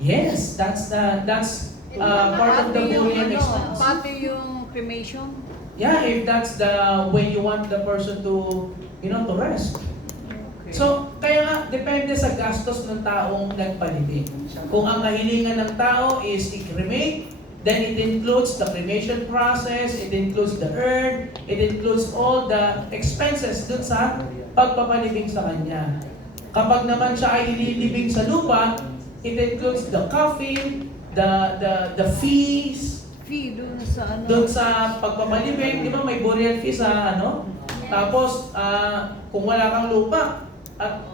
Yes, that's part of the burial expense. Pati yung cremation? Yeah, if that's the way you want the person to to rest. So, kaya nga, depende sa gastos ng taong nagpalibing. Kung ang kahilingan ng tao is i-cremate, then it includes the cremation process, it includes the urn, it includes all the expenses dun sa pagpapalibing sa kanya. Kapag naman siya ay ililibing sa lupa, it includes the coffin, the fees, Fee dun sa ano. doon sa pagpapalibing, di ba may burial fee sa ano? Tapos, kung wala kang lupa, at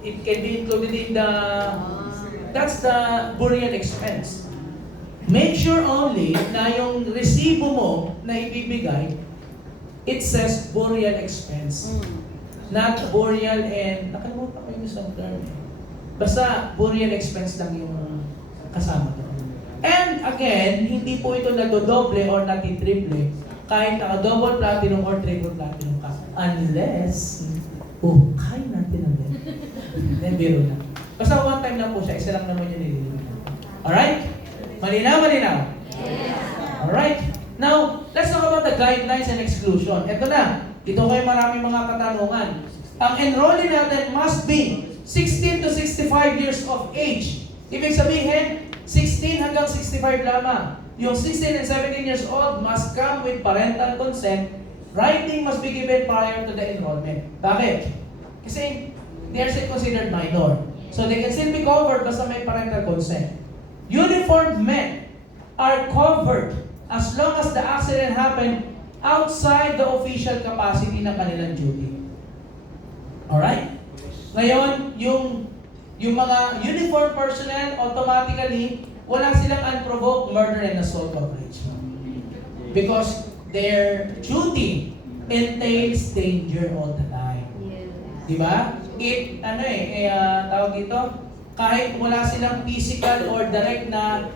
it can be included in the, that's the burial expense. Make sure only na yung resibo mo na ibibigay, it says burial expense. Not burial and, nakalimutan ko yung isang term. Basta burial expense lang yung kasama doon. And again, hindi po ito nadodoble or natitriple kahit naka-double platinum or triple platinum ka. Unless, kaya natin natin. Then, biro na. Basta one time lang po siya, isa lang naman yung nililibig. Alright? Malinaw? Alright? Now, let's talk about the guidelines and exclusion. Ito na. Dito kayo maraming mga katanungan. Ang enrollee natin must be 16 to 65 years of age. Ibig sabihin, 16 hanggang 65 lamang. Yung 16 and 17 years old must come with parental consent. Writing must be given prior to the enrollment. Bakit? Kasi they are still considered minor. So they can still be covered basta may parental consent. Uniformed men are covered as long as the accident happened outside the official capacity ng kanilang duty. Alright? Ngayon, yung mga uniformed personnel, automatically, wala silang unprovoked murder and assault coverage. Because their duty entails danger all the time. Diba? Tawag dito, kahit wala silang physical or direct na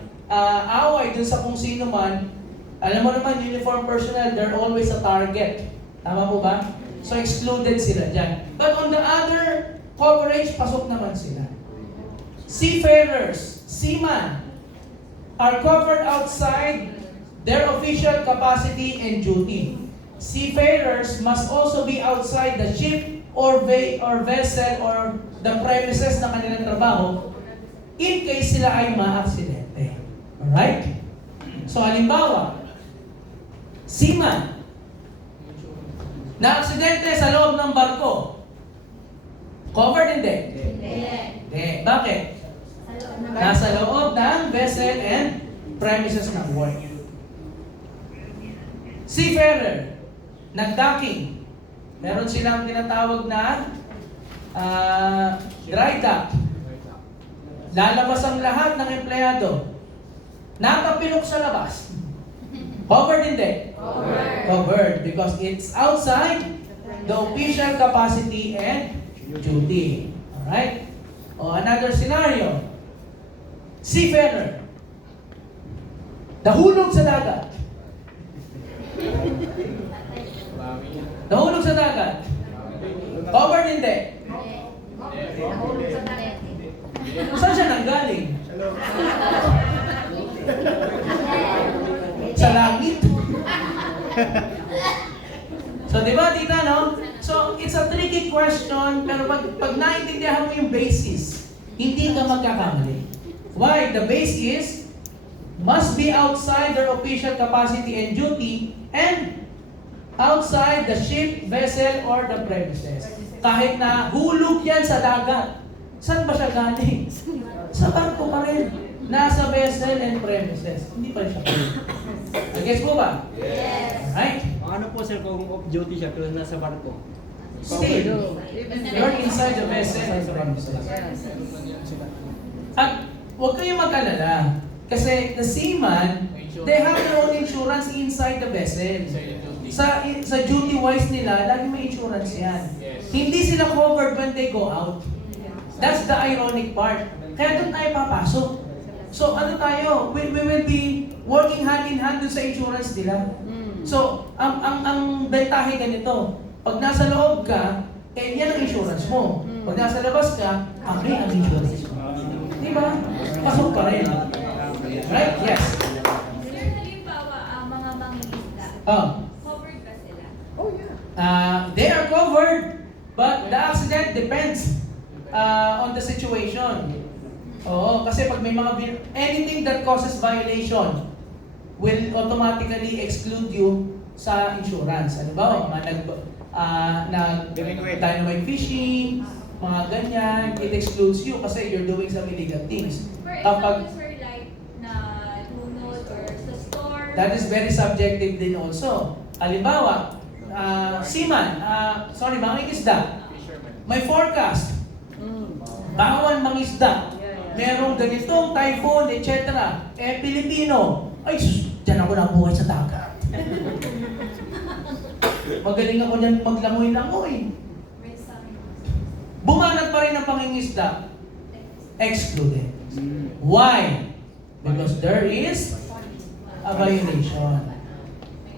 away dun sa kung sino man, alam mo naman, uniform personnel, they're always a target. Tama po ba? So excluded sila dyan. But on the other coverage, pasok naman sila. Seafarers, seamen, are covered outside their official capacity and duty. Seafarers must also be outside the ship or vessel or the premises na kanilang trabaho in case sila ay ma-aksidente. Alright? So, halimbawa, seaman, na-aksidente sa loob ng barko, covered hindi? Hindi. Bakit? Nasa loob ng vessel and premises ng work. Seafarer, nag-docking. Meron silang tinatawag na dry dock. Lalabas ang lahat ng empleyado. Nakapilok sa labas. Covered hindi? Covered because it's outside the official capacity and duty. Alright? O another scenario. Seafarer. Nahulog sa dagat. Nahulog sa dagat. Covered hindi? Saan siya nanggaling? Sa langit. So, di ba, tita, no? So, it's a tricky question, pero pag naintindihan mo yung basis, hindi ka magkakamali. Why? The base is, must be outside their official capacity and duty, and outside the ship, vessel, or the premises. Kahit na hulog yan sa dagat, saan ba siya galing? Sa barko pa rin. Nasa vessel and premises. Hindi pa rin siya galing. Gets po ba? Yes. Alright? Ano po sir kung off-duty siya pero nasa barko? Still, you're inside the vessel and premises. At huwag kayong mag-alala. Kasi the seaman, they have their own insurance inside the vessel. Sa duty-wise nila, lagi may insurance yan. Hindi sila covered when they go out. That's the ironic part. Kaya doon tayo papasok. So ano tayo? We will be working hand in hand dun sa insurance nila. So, ang bentahe ganito. Pag nasa loob ka, yan ang insurance mo. Pag nasa labas ka, kami ang insurance mo. Di ba? Pasok pa rin. Right? Yes. Sir, halimbawa, ang mga mangingisda, Oh. covered ba sila? Oh, yeah. They are covered But the accident depends on the situation. Oo, kasi pag may mga anything that causes violation will automatically exclude you sa insurance. Ano ba? Mga dynamite fishing, mga ganyan, it excludes you kasi you're doing some illegal things. For Kapag example, sir, like na lunod or sa store. that is very subjective din also. Halimbawa, seaman, mangingisda, Fisherman. may forecast, Mm. bawal mangisda, Yeah, yeah. merong ganitong typhoon, etc. Pilipino, ay sus, dyan ako nabuhay sa dagat. Magaling ako dyan maglangoy-langoy. May some- Bumanat pa rin ang pangingisda, excluded. Why? Because there is a violation.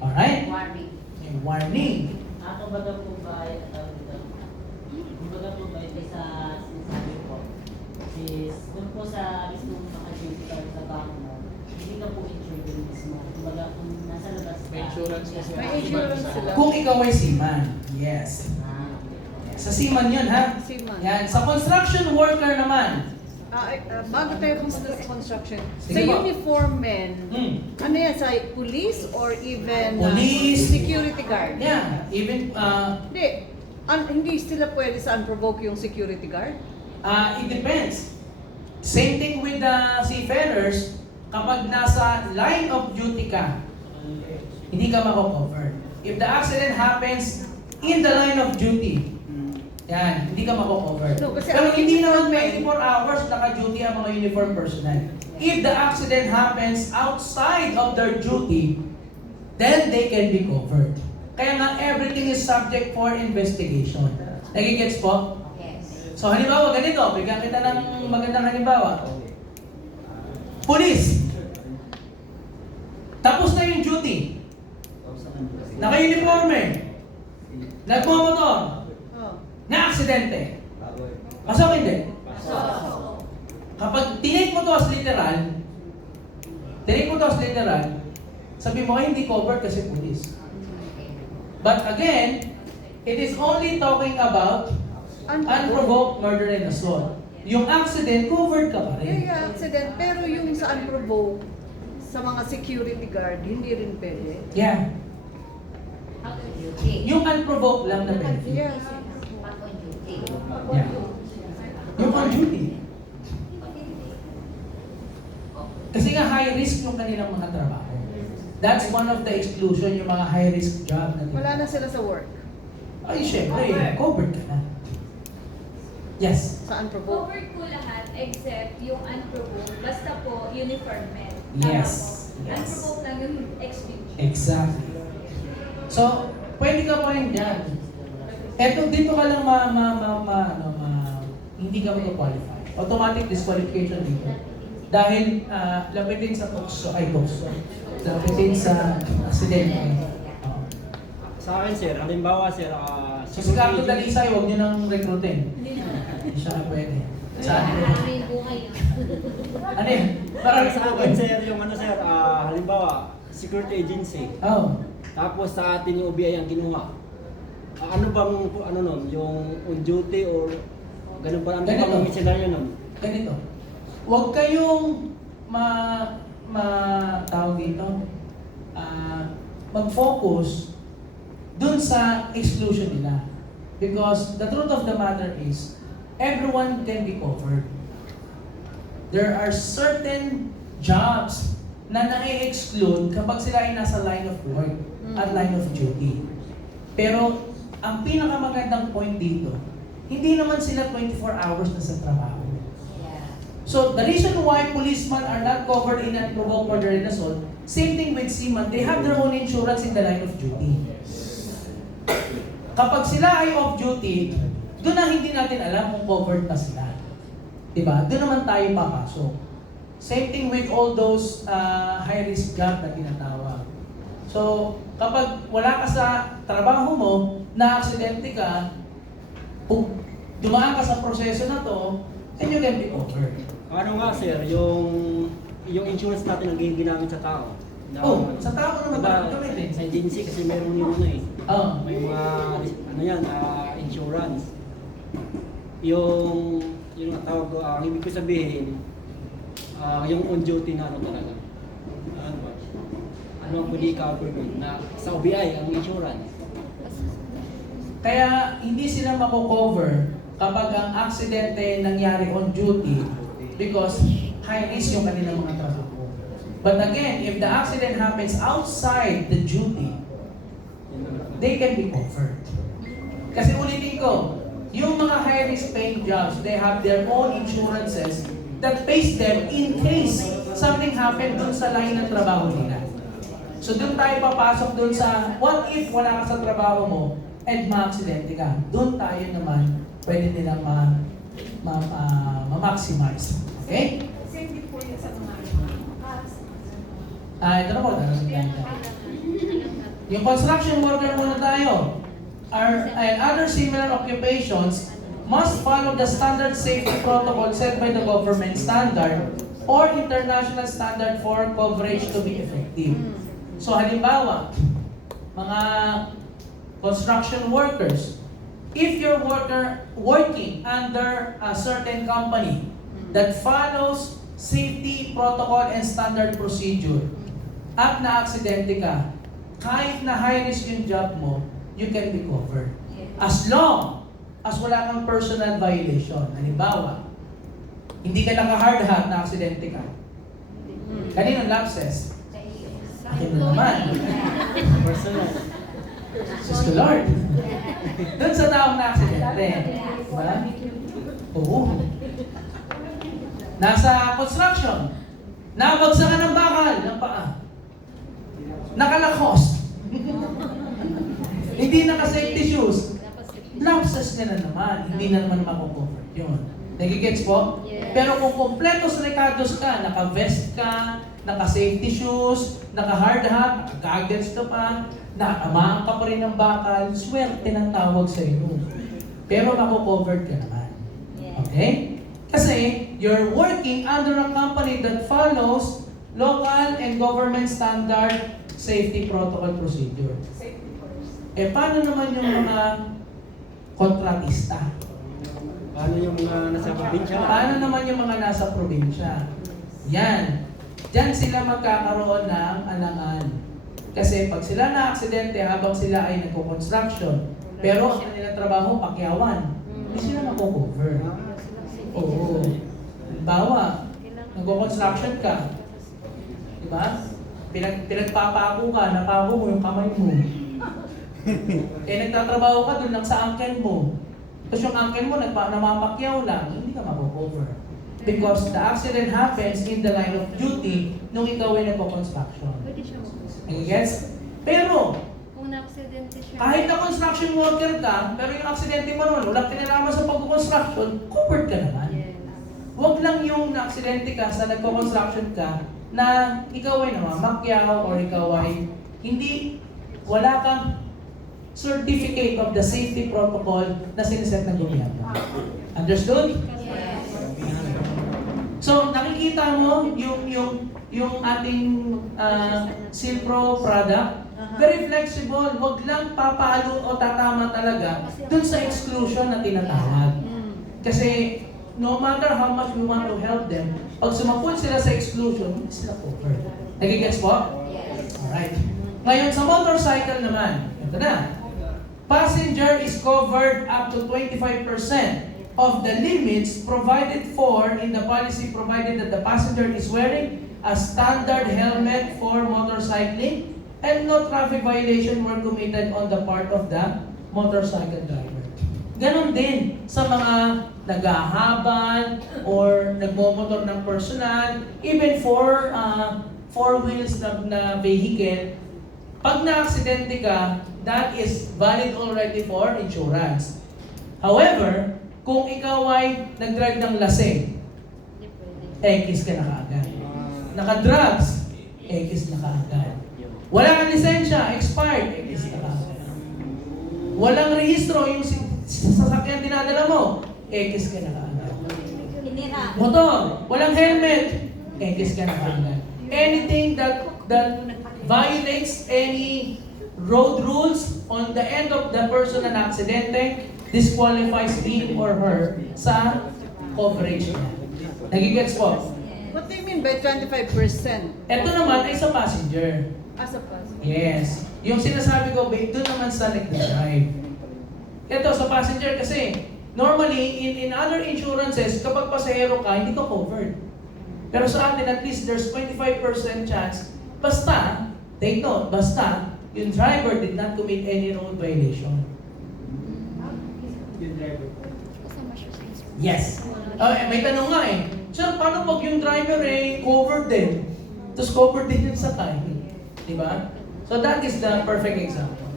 Alright? May warning. Kumbaga po ba, kumbaga po ba ito sa sinasabi ko, is doon po sa mismo maka-duty ka sa banko, hindi ka po insured din mismo. Kumbaga kung nasa labas ka. May insurance kasi. May insurance sila. Kung ikaw ay seaman, yes. Sa seaman yun, ha? Seaman. Yan. Sa construction worker naman, Bago tayo kung sa construction, Sige sa po. uniform men, ano yan, sa police or even Police. security guard? yeah, even, Hindi sila pwede sa unprovoked yung security guard? it depends. Same thing with the seafarers, kapag nasa line of duty ka, hindi ka mako-cover. If the accident happens in the line of duty, yan, hindi ka mako-cover. No, kasi Pero ang hindi naman uniform 24 hours naka-duty ang mga uniform personnel. If the accident happens outside of their duty, then they can be covered. Kaya nga, everything is subject for investigation. Nagigets po? Yes. So halimbawa, ganito, bigyan kita ng magandang halimbawa. Police. Tapos na yung duty. Naka-uniforme. Nagmamotor. Oh. Na-aksidente. Pasok hindi? Kapag tinake mo to as literal, sabi mo ay hindi covered kasi police. But again, it is only talking about unprovoked murder and assault. Yung accident, covered ka pa rin. Yeah, accident. Pero yung sa unprovoked, sa mga security guard, hindi rin pwede. Yeah. Out of duty. Yung unprovoked lang na benefit. Yeah. Pag on duty. Yeah. Yung on duty. Kasi nga high risk yung kanilang mga trabaho. That's one of the exclusion, yung mga high risk job na Wala na sila sa work. Ay, syempre, covered ka na. Yes. Sa unprovoked. Covered po lahat except yung unprovoked. Basta po uniform men. Yes. Tama po. Yes. Unprovoked lang yung exclusion. Exactly. So, pwede ka pa rin dyan. Eto, dito ka lang hindi ka mag-qualify. Automatic disqualification dito. Dahil lapitin sa tukso. Lapitin sa aksidente. Sa akin, sir, halimbawa, sir, So, si Carlo Dalisay, huwag niyo nang recruitin. Hindi siya na pwede. Saan? Marami yung buhay. Ano yun? Para sa akin, sir, yung ano, sir, halimbawa, security agency. Oh. Tapos sa atin yung OBI ang kinuha. Ano bang, ano nun, yung on duty or ganun ba? Ano Ganito. bang may scenario nun? Ganito. Huwag kayong tawag dito, mag-focus dun sa exclusion nila. Because the truth of the matter is, everyone can be covered. There are certain jobs na na-exclude kapag sila ay nasa line of work at line of duty. Pero, ang pinakamagandang point dito, hindi naman sila 24 hours na sa trabaho. Yeah. So, the reason why policemen are not covered in unprovoked murder and assault, same thing with seamen, they have their own insurance in the line of duty. Kapag sila ay off duty, doon na hindi natin alam kung covered pa sila. Diba? Doon naman tayo papasok. Same thing with all those high-risk job na tinatawag. So, kapag wala ka sa trabaho mo, na-aksidente ka, dumaan ka sa proseso na to, and you can be covered. Ano nga, sir, yung insurance natin ang ginamit sa tao. Sa tao naman Diba, gawin din. sa agency kasi meron yung ano eh. Oh. May mga, ano yan, insurance. Yung tawag ko, ang ibig ko sabihin, yung on duty na ano talaga. Ano ba? Ano ang pwede cover na sa OBI ang insurance? Kaya hindi sila mako-cover kapag ang aksidente nangyari on duty because high risk yung kanilang mga trabaho. But again, if the accident happens outside the duty, they can be covered. Kasi ulitin ko, yung mga high-risk paying jobs, they have their own insurances that pays them in case something happened dun sa line ng trabaho nila. So dun tayo papasok dun sa, what if wala ka sa trabaho mo and ma-aksidente ka? Dun tayo naman pwede nilang ma-maximize. Okay? Same din po yun sa mga Ito na po, yung construction worker muna tayo. And other similar occupations must follow the standard safety protocol set by the government standard or international standard for coverage to be effective. So halimbawa, mga construction workers, if you're working under a certain company that follows safety protocol and standard procedure, at na-aksidente ka, kahit na high risk yung job mo, you can be covered. As long as wala kang personal violation. Halimbawa, hindi ka naka-hard hat na aksidente ka. Kaninong lapses? Akin na naman. Personal. Sus to Lord. Doon sa taong na aksidente. Diba? Oo. Nasa construction. Nabagsakan ng bakal ng paa. Nakalakos. Hindi naka-safety shoes. Lapses ka na naman. Hindi na naman mako-cover yun. Nagigets po? Yes. Pero kung kompletos recados ka, naka-vest ka, naka-safety shoes, naka-hard hat, naka-goggles ka pa, nakamaan ka pa rin ng bakal, swerte ng tawag sa iyo. Pero mako-covered ka naman. Okay? Kasi you're working under a company that follows local and government standard safety protocol procedure. safety first. Paano naman yung mga kontratista? Paano yung mga nasa probinsya? Paano naman yung mga nasa probinsya? Yan. Diyan sila magkakaroon ng alangan. Kasi pag sila na-aksidente habang sila ay nagko-construction, pero ang kanilang trabaho, pakyawan, hindi sila mako-cover. Oo. Halimbawa, nagko-construction ka. Diba? Pinagpapako ka, napako mo yung kamay mo. Nagtatrabaho ka doon lang sa angken mo. Tapos yung angken mo, namapakyaw lang, hindi ka mako-cover. Because the accident happens in the line of duty nung ikaw ay nagko-construction. Pwede siya mag-construction. Gets? Pero, Kung na-aksidente siya. kahit na construction worker ka, pero yung aksidente mo naman, walang kinalaman sa pag-construction, covered ka naman. Yes. Huwag lang yung na-aksidente ka sa nagko-construction ka na ikaw ay namamakyaw or ikaw ay wala kang certificate of the safety protocol na siniset ng gobyerno. Understood? Yes. So, nakikita mo yung ating Silpro product, very flexible. Huwag lang papalo o tatama talaga dun sa exclusion na tinatawag. Kasi no matter how much we want to help them, pag sumapun sila sa exclusion, hindi sila covered. Nagigets po? Yes. Alright. Ngayon sa motorcycle naman, ito na. Passenger is covered up to 25% of the limits provided for in the policy, provided that the passenger is wearing a standard helmet for motorcycling and no traffic violation were committed on the part of the motorcycle driver. Ganon din sa mga naghahabal or nagmomotor ng personal, even for four wheels na vehicle. Pag na-aksidente ka, that is valid already for insurance. However, kung ikaw ay nag-drive ng lasing, X ka na kaagad. Naka-drugs, X na kaagad. Wala kang lisensya, expired, X na kaagad. Walang rehistro yung sasakyan dinadala mo, X ka na kaagad. Motor, walang helmet, X ka na kaagad. Anything that violates any road rules on the end of the person na aksidente, disqualifies him or her sa coverage niya. Nagigets po? What do you mean by 25%? Ito naman ay sa passenger. As a person. Yes. Yung sinasabi ko, babe, doon naman sa nag-drive. Ito sa passenger kasi, normally, in other insurances, kapag pasahero ka, hindi ka covered. Pero sa atin, at least there's 25% chance, basta, take note, basta, yung driver did not commit any road violation. Yung driver. Yes. May tanong nga eh, sir, paano pag yung driver eh, covered din? Tapos covered din yung sakay. Diba? So that is the perfect example.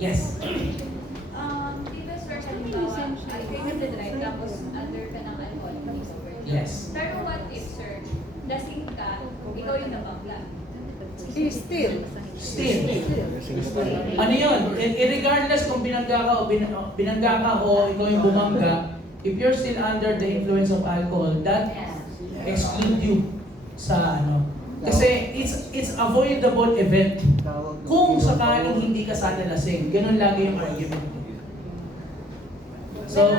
Yes. Dito sir, halimbawa, I think the drive, tapos under ka ng alcohol. Yes. Pero what if sir, lasing ka, ikaw yung nabangga? Still. Still. Ano yun? Regardless kung binangga ka o ikaw yung bumangga, if you're still under the influence of alcohol, that exclude you sa ano. Kasi it's avoidable event. Kung sakaling hindi ka sana lasing, ganun lagi yung argument ko. So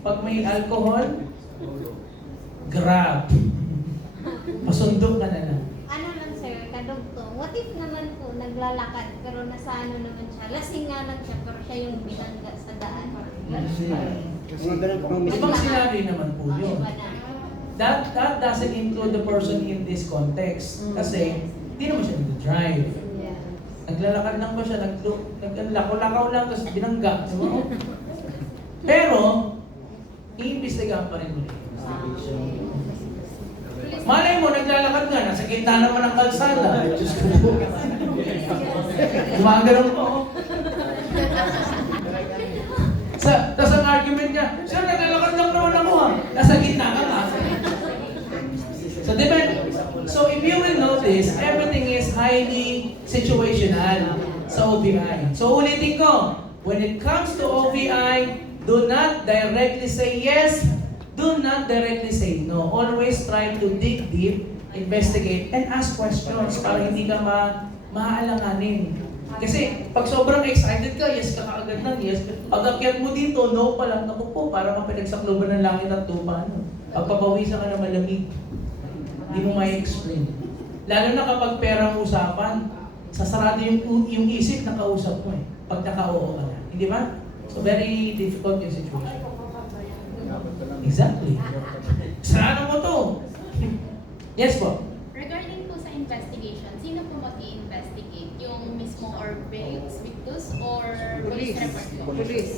pag may alcohol, grab. Pasundok ka na lang. Ano lang sir, kadugtong. What if naman po, naglalakad, pero nasa ano naman siya, lasing nga lang siya, pero siya yung binangga sa daan. Mga ganun po kami. Ibang scenario naman po yun. Iba na. That doesn't include the person in this context. Kasi, hindi naman siya nag-drive. Yeah. Naglalakad lang ba siya? Naglakaw-lakaw lang, tapos binangga. Diba? Pero, iimbestigahan pa rin ulit. Malay mo, naglalakad nga, nasa gitna naman ng kalsada. Diyos ko po. Gumagano'n po. Tapos ang argument niya, sir, naglalakad lang naman ako ha. Nasa gitna ka nga. So, so if you will notice, everything is highly situational sa OVI. So ulitin ko, when it comes to OVI, do not directly say yes, do not directly say no. Always try to dig deep, investigate, and ask questions para hindi ka maaalanganin. Kasi pag sobrang excited ka, yes ka kaagad ng yes. Pag akyat mo dito, no pa lang, naku po, para kang pinagsakloban ng langit at lupa. Pagpapawisan ka na malamig. Hindi mo may explain. Lalo na kapag perang usapan, sasarado yung isip na kausap mo eh. Pag naka-oo ka na. Hindi ba? So very difficult yung situation. Exactly. Sarado mo to. Yes po. Regarding po sa investigation, sino po mag-i-investigate? Yung mismo or victus or police report po? Police.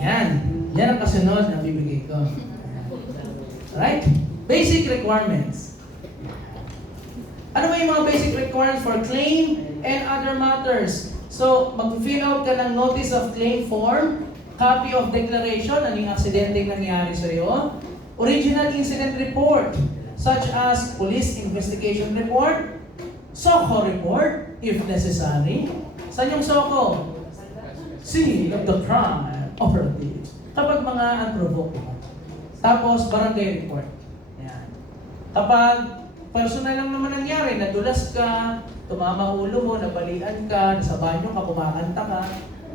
Yan. Yan ang kasunod na bibigay ko. Right? Basic requirements. Ano ba yung mga basic requirements for claim and other matters? So, mag-fill out ka ng notice of claim form, copy of declaration, ano yung aksidente nangyari sa iyo, original incident report, such as police investigation report, SOCO report, if necessary. Saan yung SOCO? Scene of the crime, operatives. Kapag mga unprovoked. Tapos, barangay report. Yan. Kapag personal lang naman nangyari, nadulas ka, tumama ulo mo, nabalian ka, nasa banyo ka, kumakanta ka,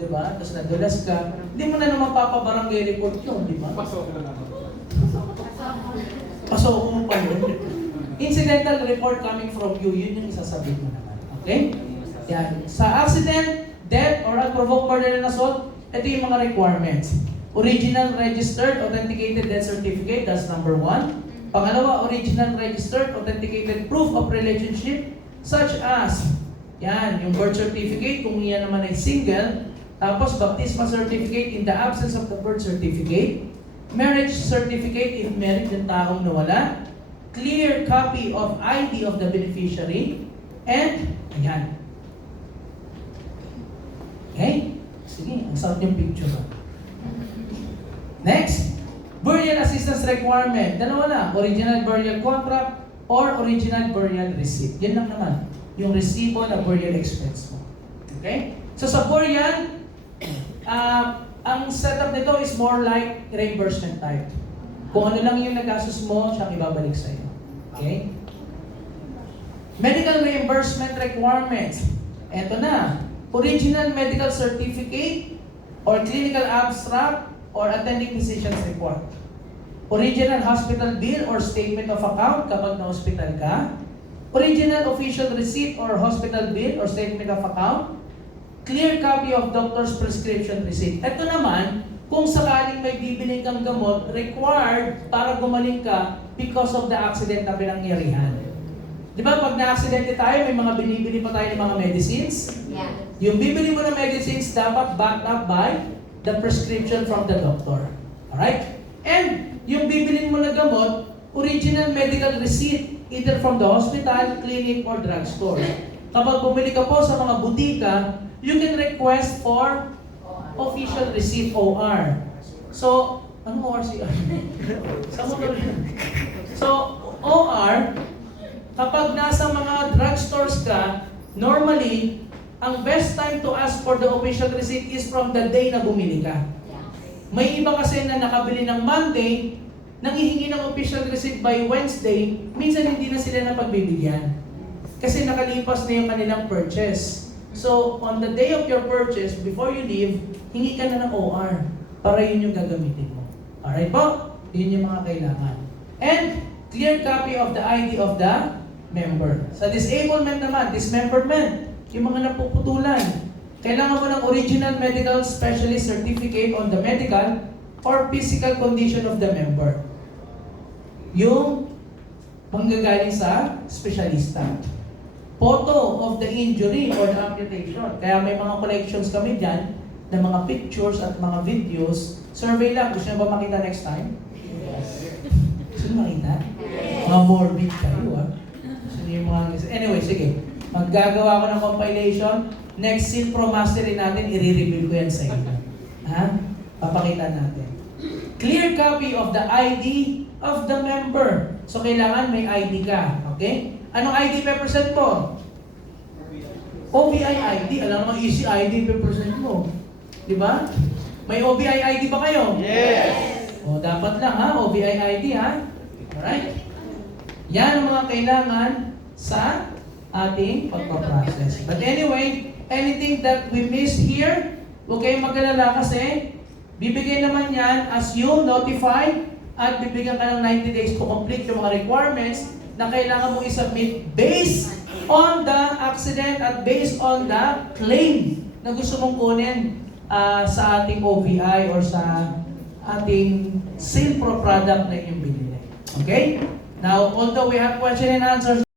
di ba? Tapos nadulas ka, hindi mo na naman papabarangay report yun, di ba? Pasok na lang. Pasok mo pa yun. Incidental report coming from you, yun yung isasabihin mo naman. Okay? Yan. Sa accident, death, or unprovoked murder and assault, ito yung mga requirements. Original registered authenticated death certificate, that's number 1. Pangalawa, original registered authenticated proof of relationship, such as, yan, yung birth certificate, kung yan naman ay single, tapos baptismal certificate in the absence of the birth certificate, marriage certificate if married yung taong nawala, clear copy of ID of the beneficiary, and, ayan. Okay? Sige, ang sarap yung picture. Next, burial assistance requirement. Dalawa na, original burial contract or original burial receipt. Yan lang naman, yung resibo na burial expense mo. Okay? So sa burial, ang setup nito is more like reimbursement type. Kung ano lang yung nagastos mo, siyang ibabalik sa iyo. Okay? Medical reimbursement requirements. Ito na, original medical certificate or clinical abstract or attending physician's report. Original hospital bill or statement of account kapag na-hospital ka. Original official receipt or hospital bill or statement of account. Clear copy of doctor's prescription receipt. Ito naman, kung sakaling may bibiling kang gamot, required para gumaling ka because of the accident na pinangyarihan. Di ba, pag na-aksidente tayo, may mga binibili pa tayo ng mga medicines. Yeah. Yung bibili mo ng medicines, dapat backed up by the prescription from the doctor. Alright? And yung bibilin mo na gamot, original medical receipt, either from the hospital, clinic, or drugstore. Kapag bumili ka po sa mga butika, you can request for official receipt, OR. So, anong OR siya? So, OR, kapag nasa mga drugstores ka, normally, ang best time to ask for the official receipt is from the day na bumili ka. May iba kasi na nakabili ng Monday, nanghihingi ng official receipt by Wednesday, minsan hindi na sila napagbibigyan. Kasi nakalipas na yung kanilang purchase. So, on the day of your purchase, before you leave, hingi ka na ng OR para yun yung gagamitin mo. Alright po? Yun yung mga kailangan. And, clear copy of the ID of the member. Sa disablement naman, dismemberment, yung mga napuputulan, kailangan mo ng original medical specialist certificate on the medical or physical condition of the member. Yung manggagaling sa specialista. Photo of the injury or the amputation. Kaya may mga collections kami dyan ng mga pictures at mga videos. Survey lang. Gusto nyo ba makita next time? Gusto nyo makita? Mga morbid kayo, ah. Gusto nyo yung mga... Anyway, sige. Maggagawa ko ng compilation. Next Seal Pro Mastery natin, i-reveal ko yan sa inyo. Ha? Papakita natin. Clear copy of the ID of the member. So, kailangan may ID ka. Okay? Anong ID represent mo? OBI ID. Alam naman, easy ID represent mo. Di ba? May OBI ID ba kayo? Yes! O, dapat lang ha, OBI ID ha. Alright? Yan ang mga kailangan sa ating pagpaprocess. But anyway, anything that we miss here, huwag kayong mag-alala kasi bibigay naman yan as you notify at bibigyan ka ng 90 days to complete yung mga requirements na kailangan mong isubmit based on the accident at based on the claim na gusto mong kunin sa ating OBI or sa ating SILPRO product na inyong binili. Okay? Now, although we have question and answers,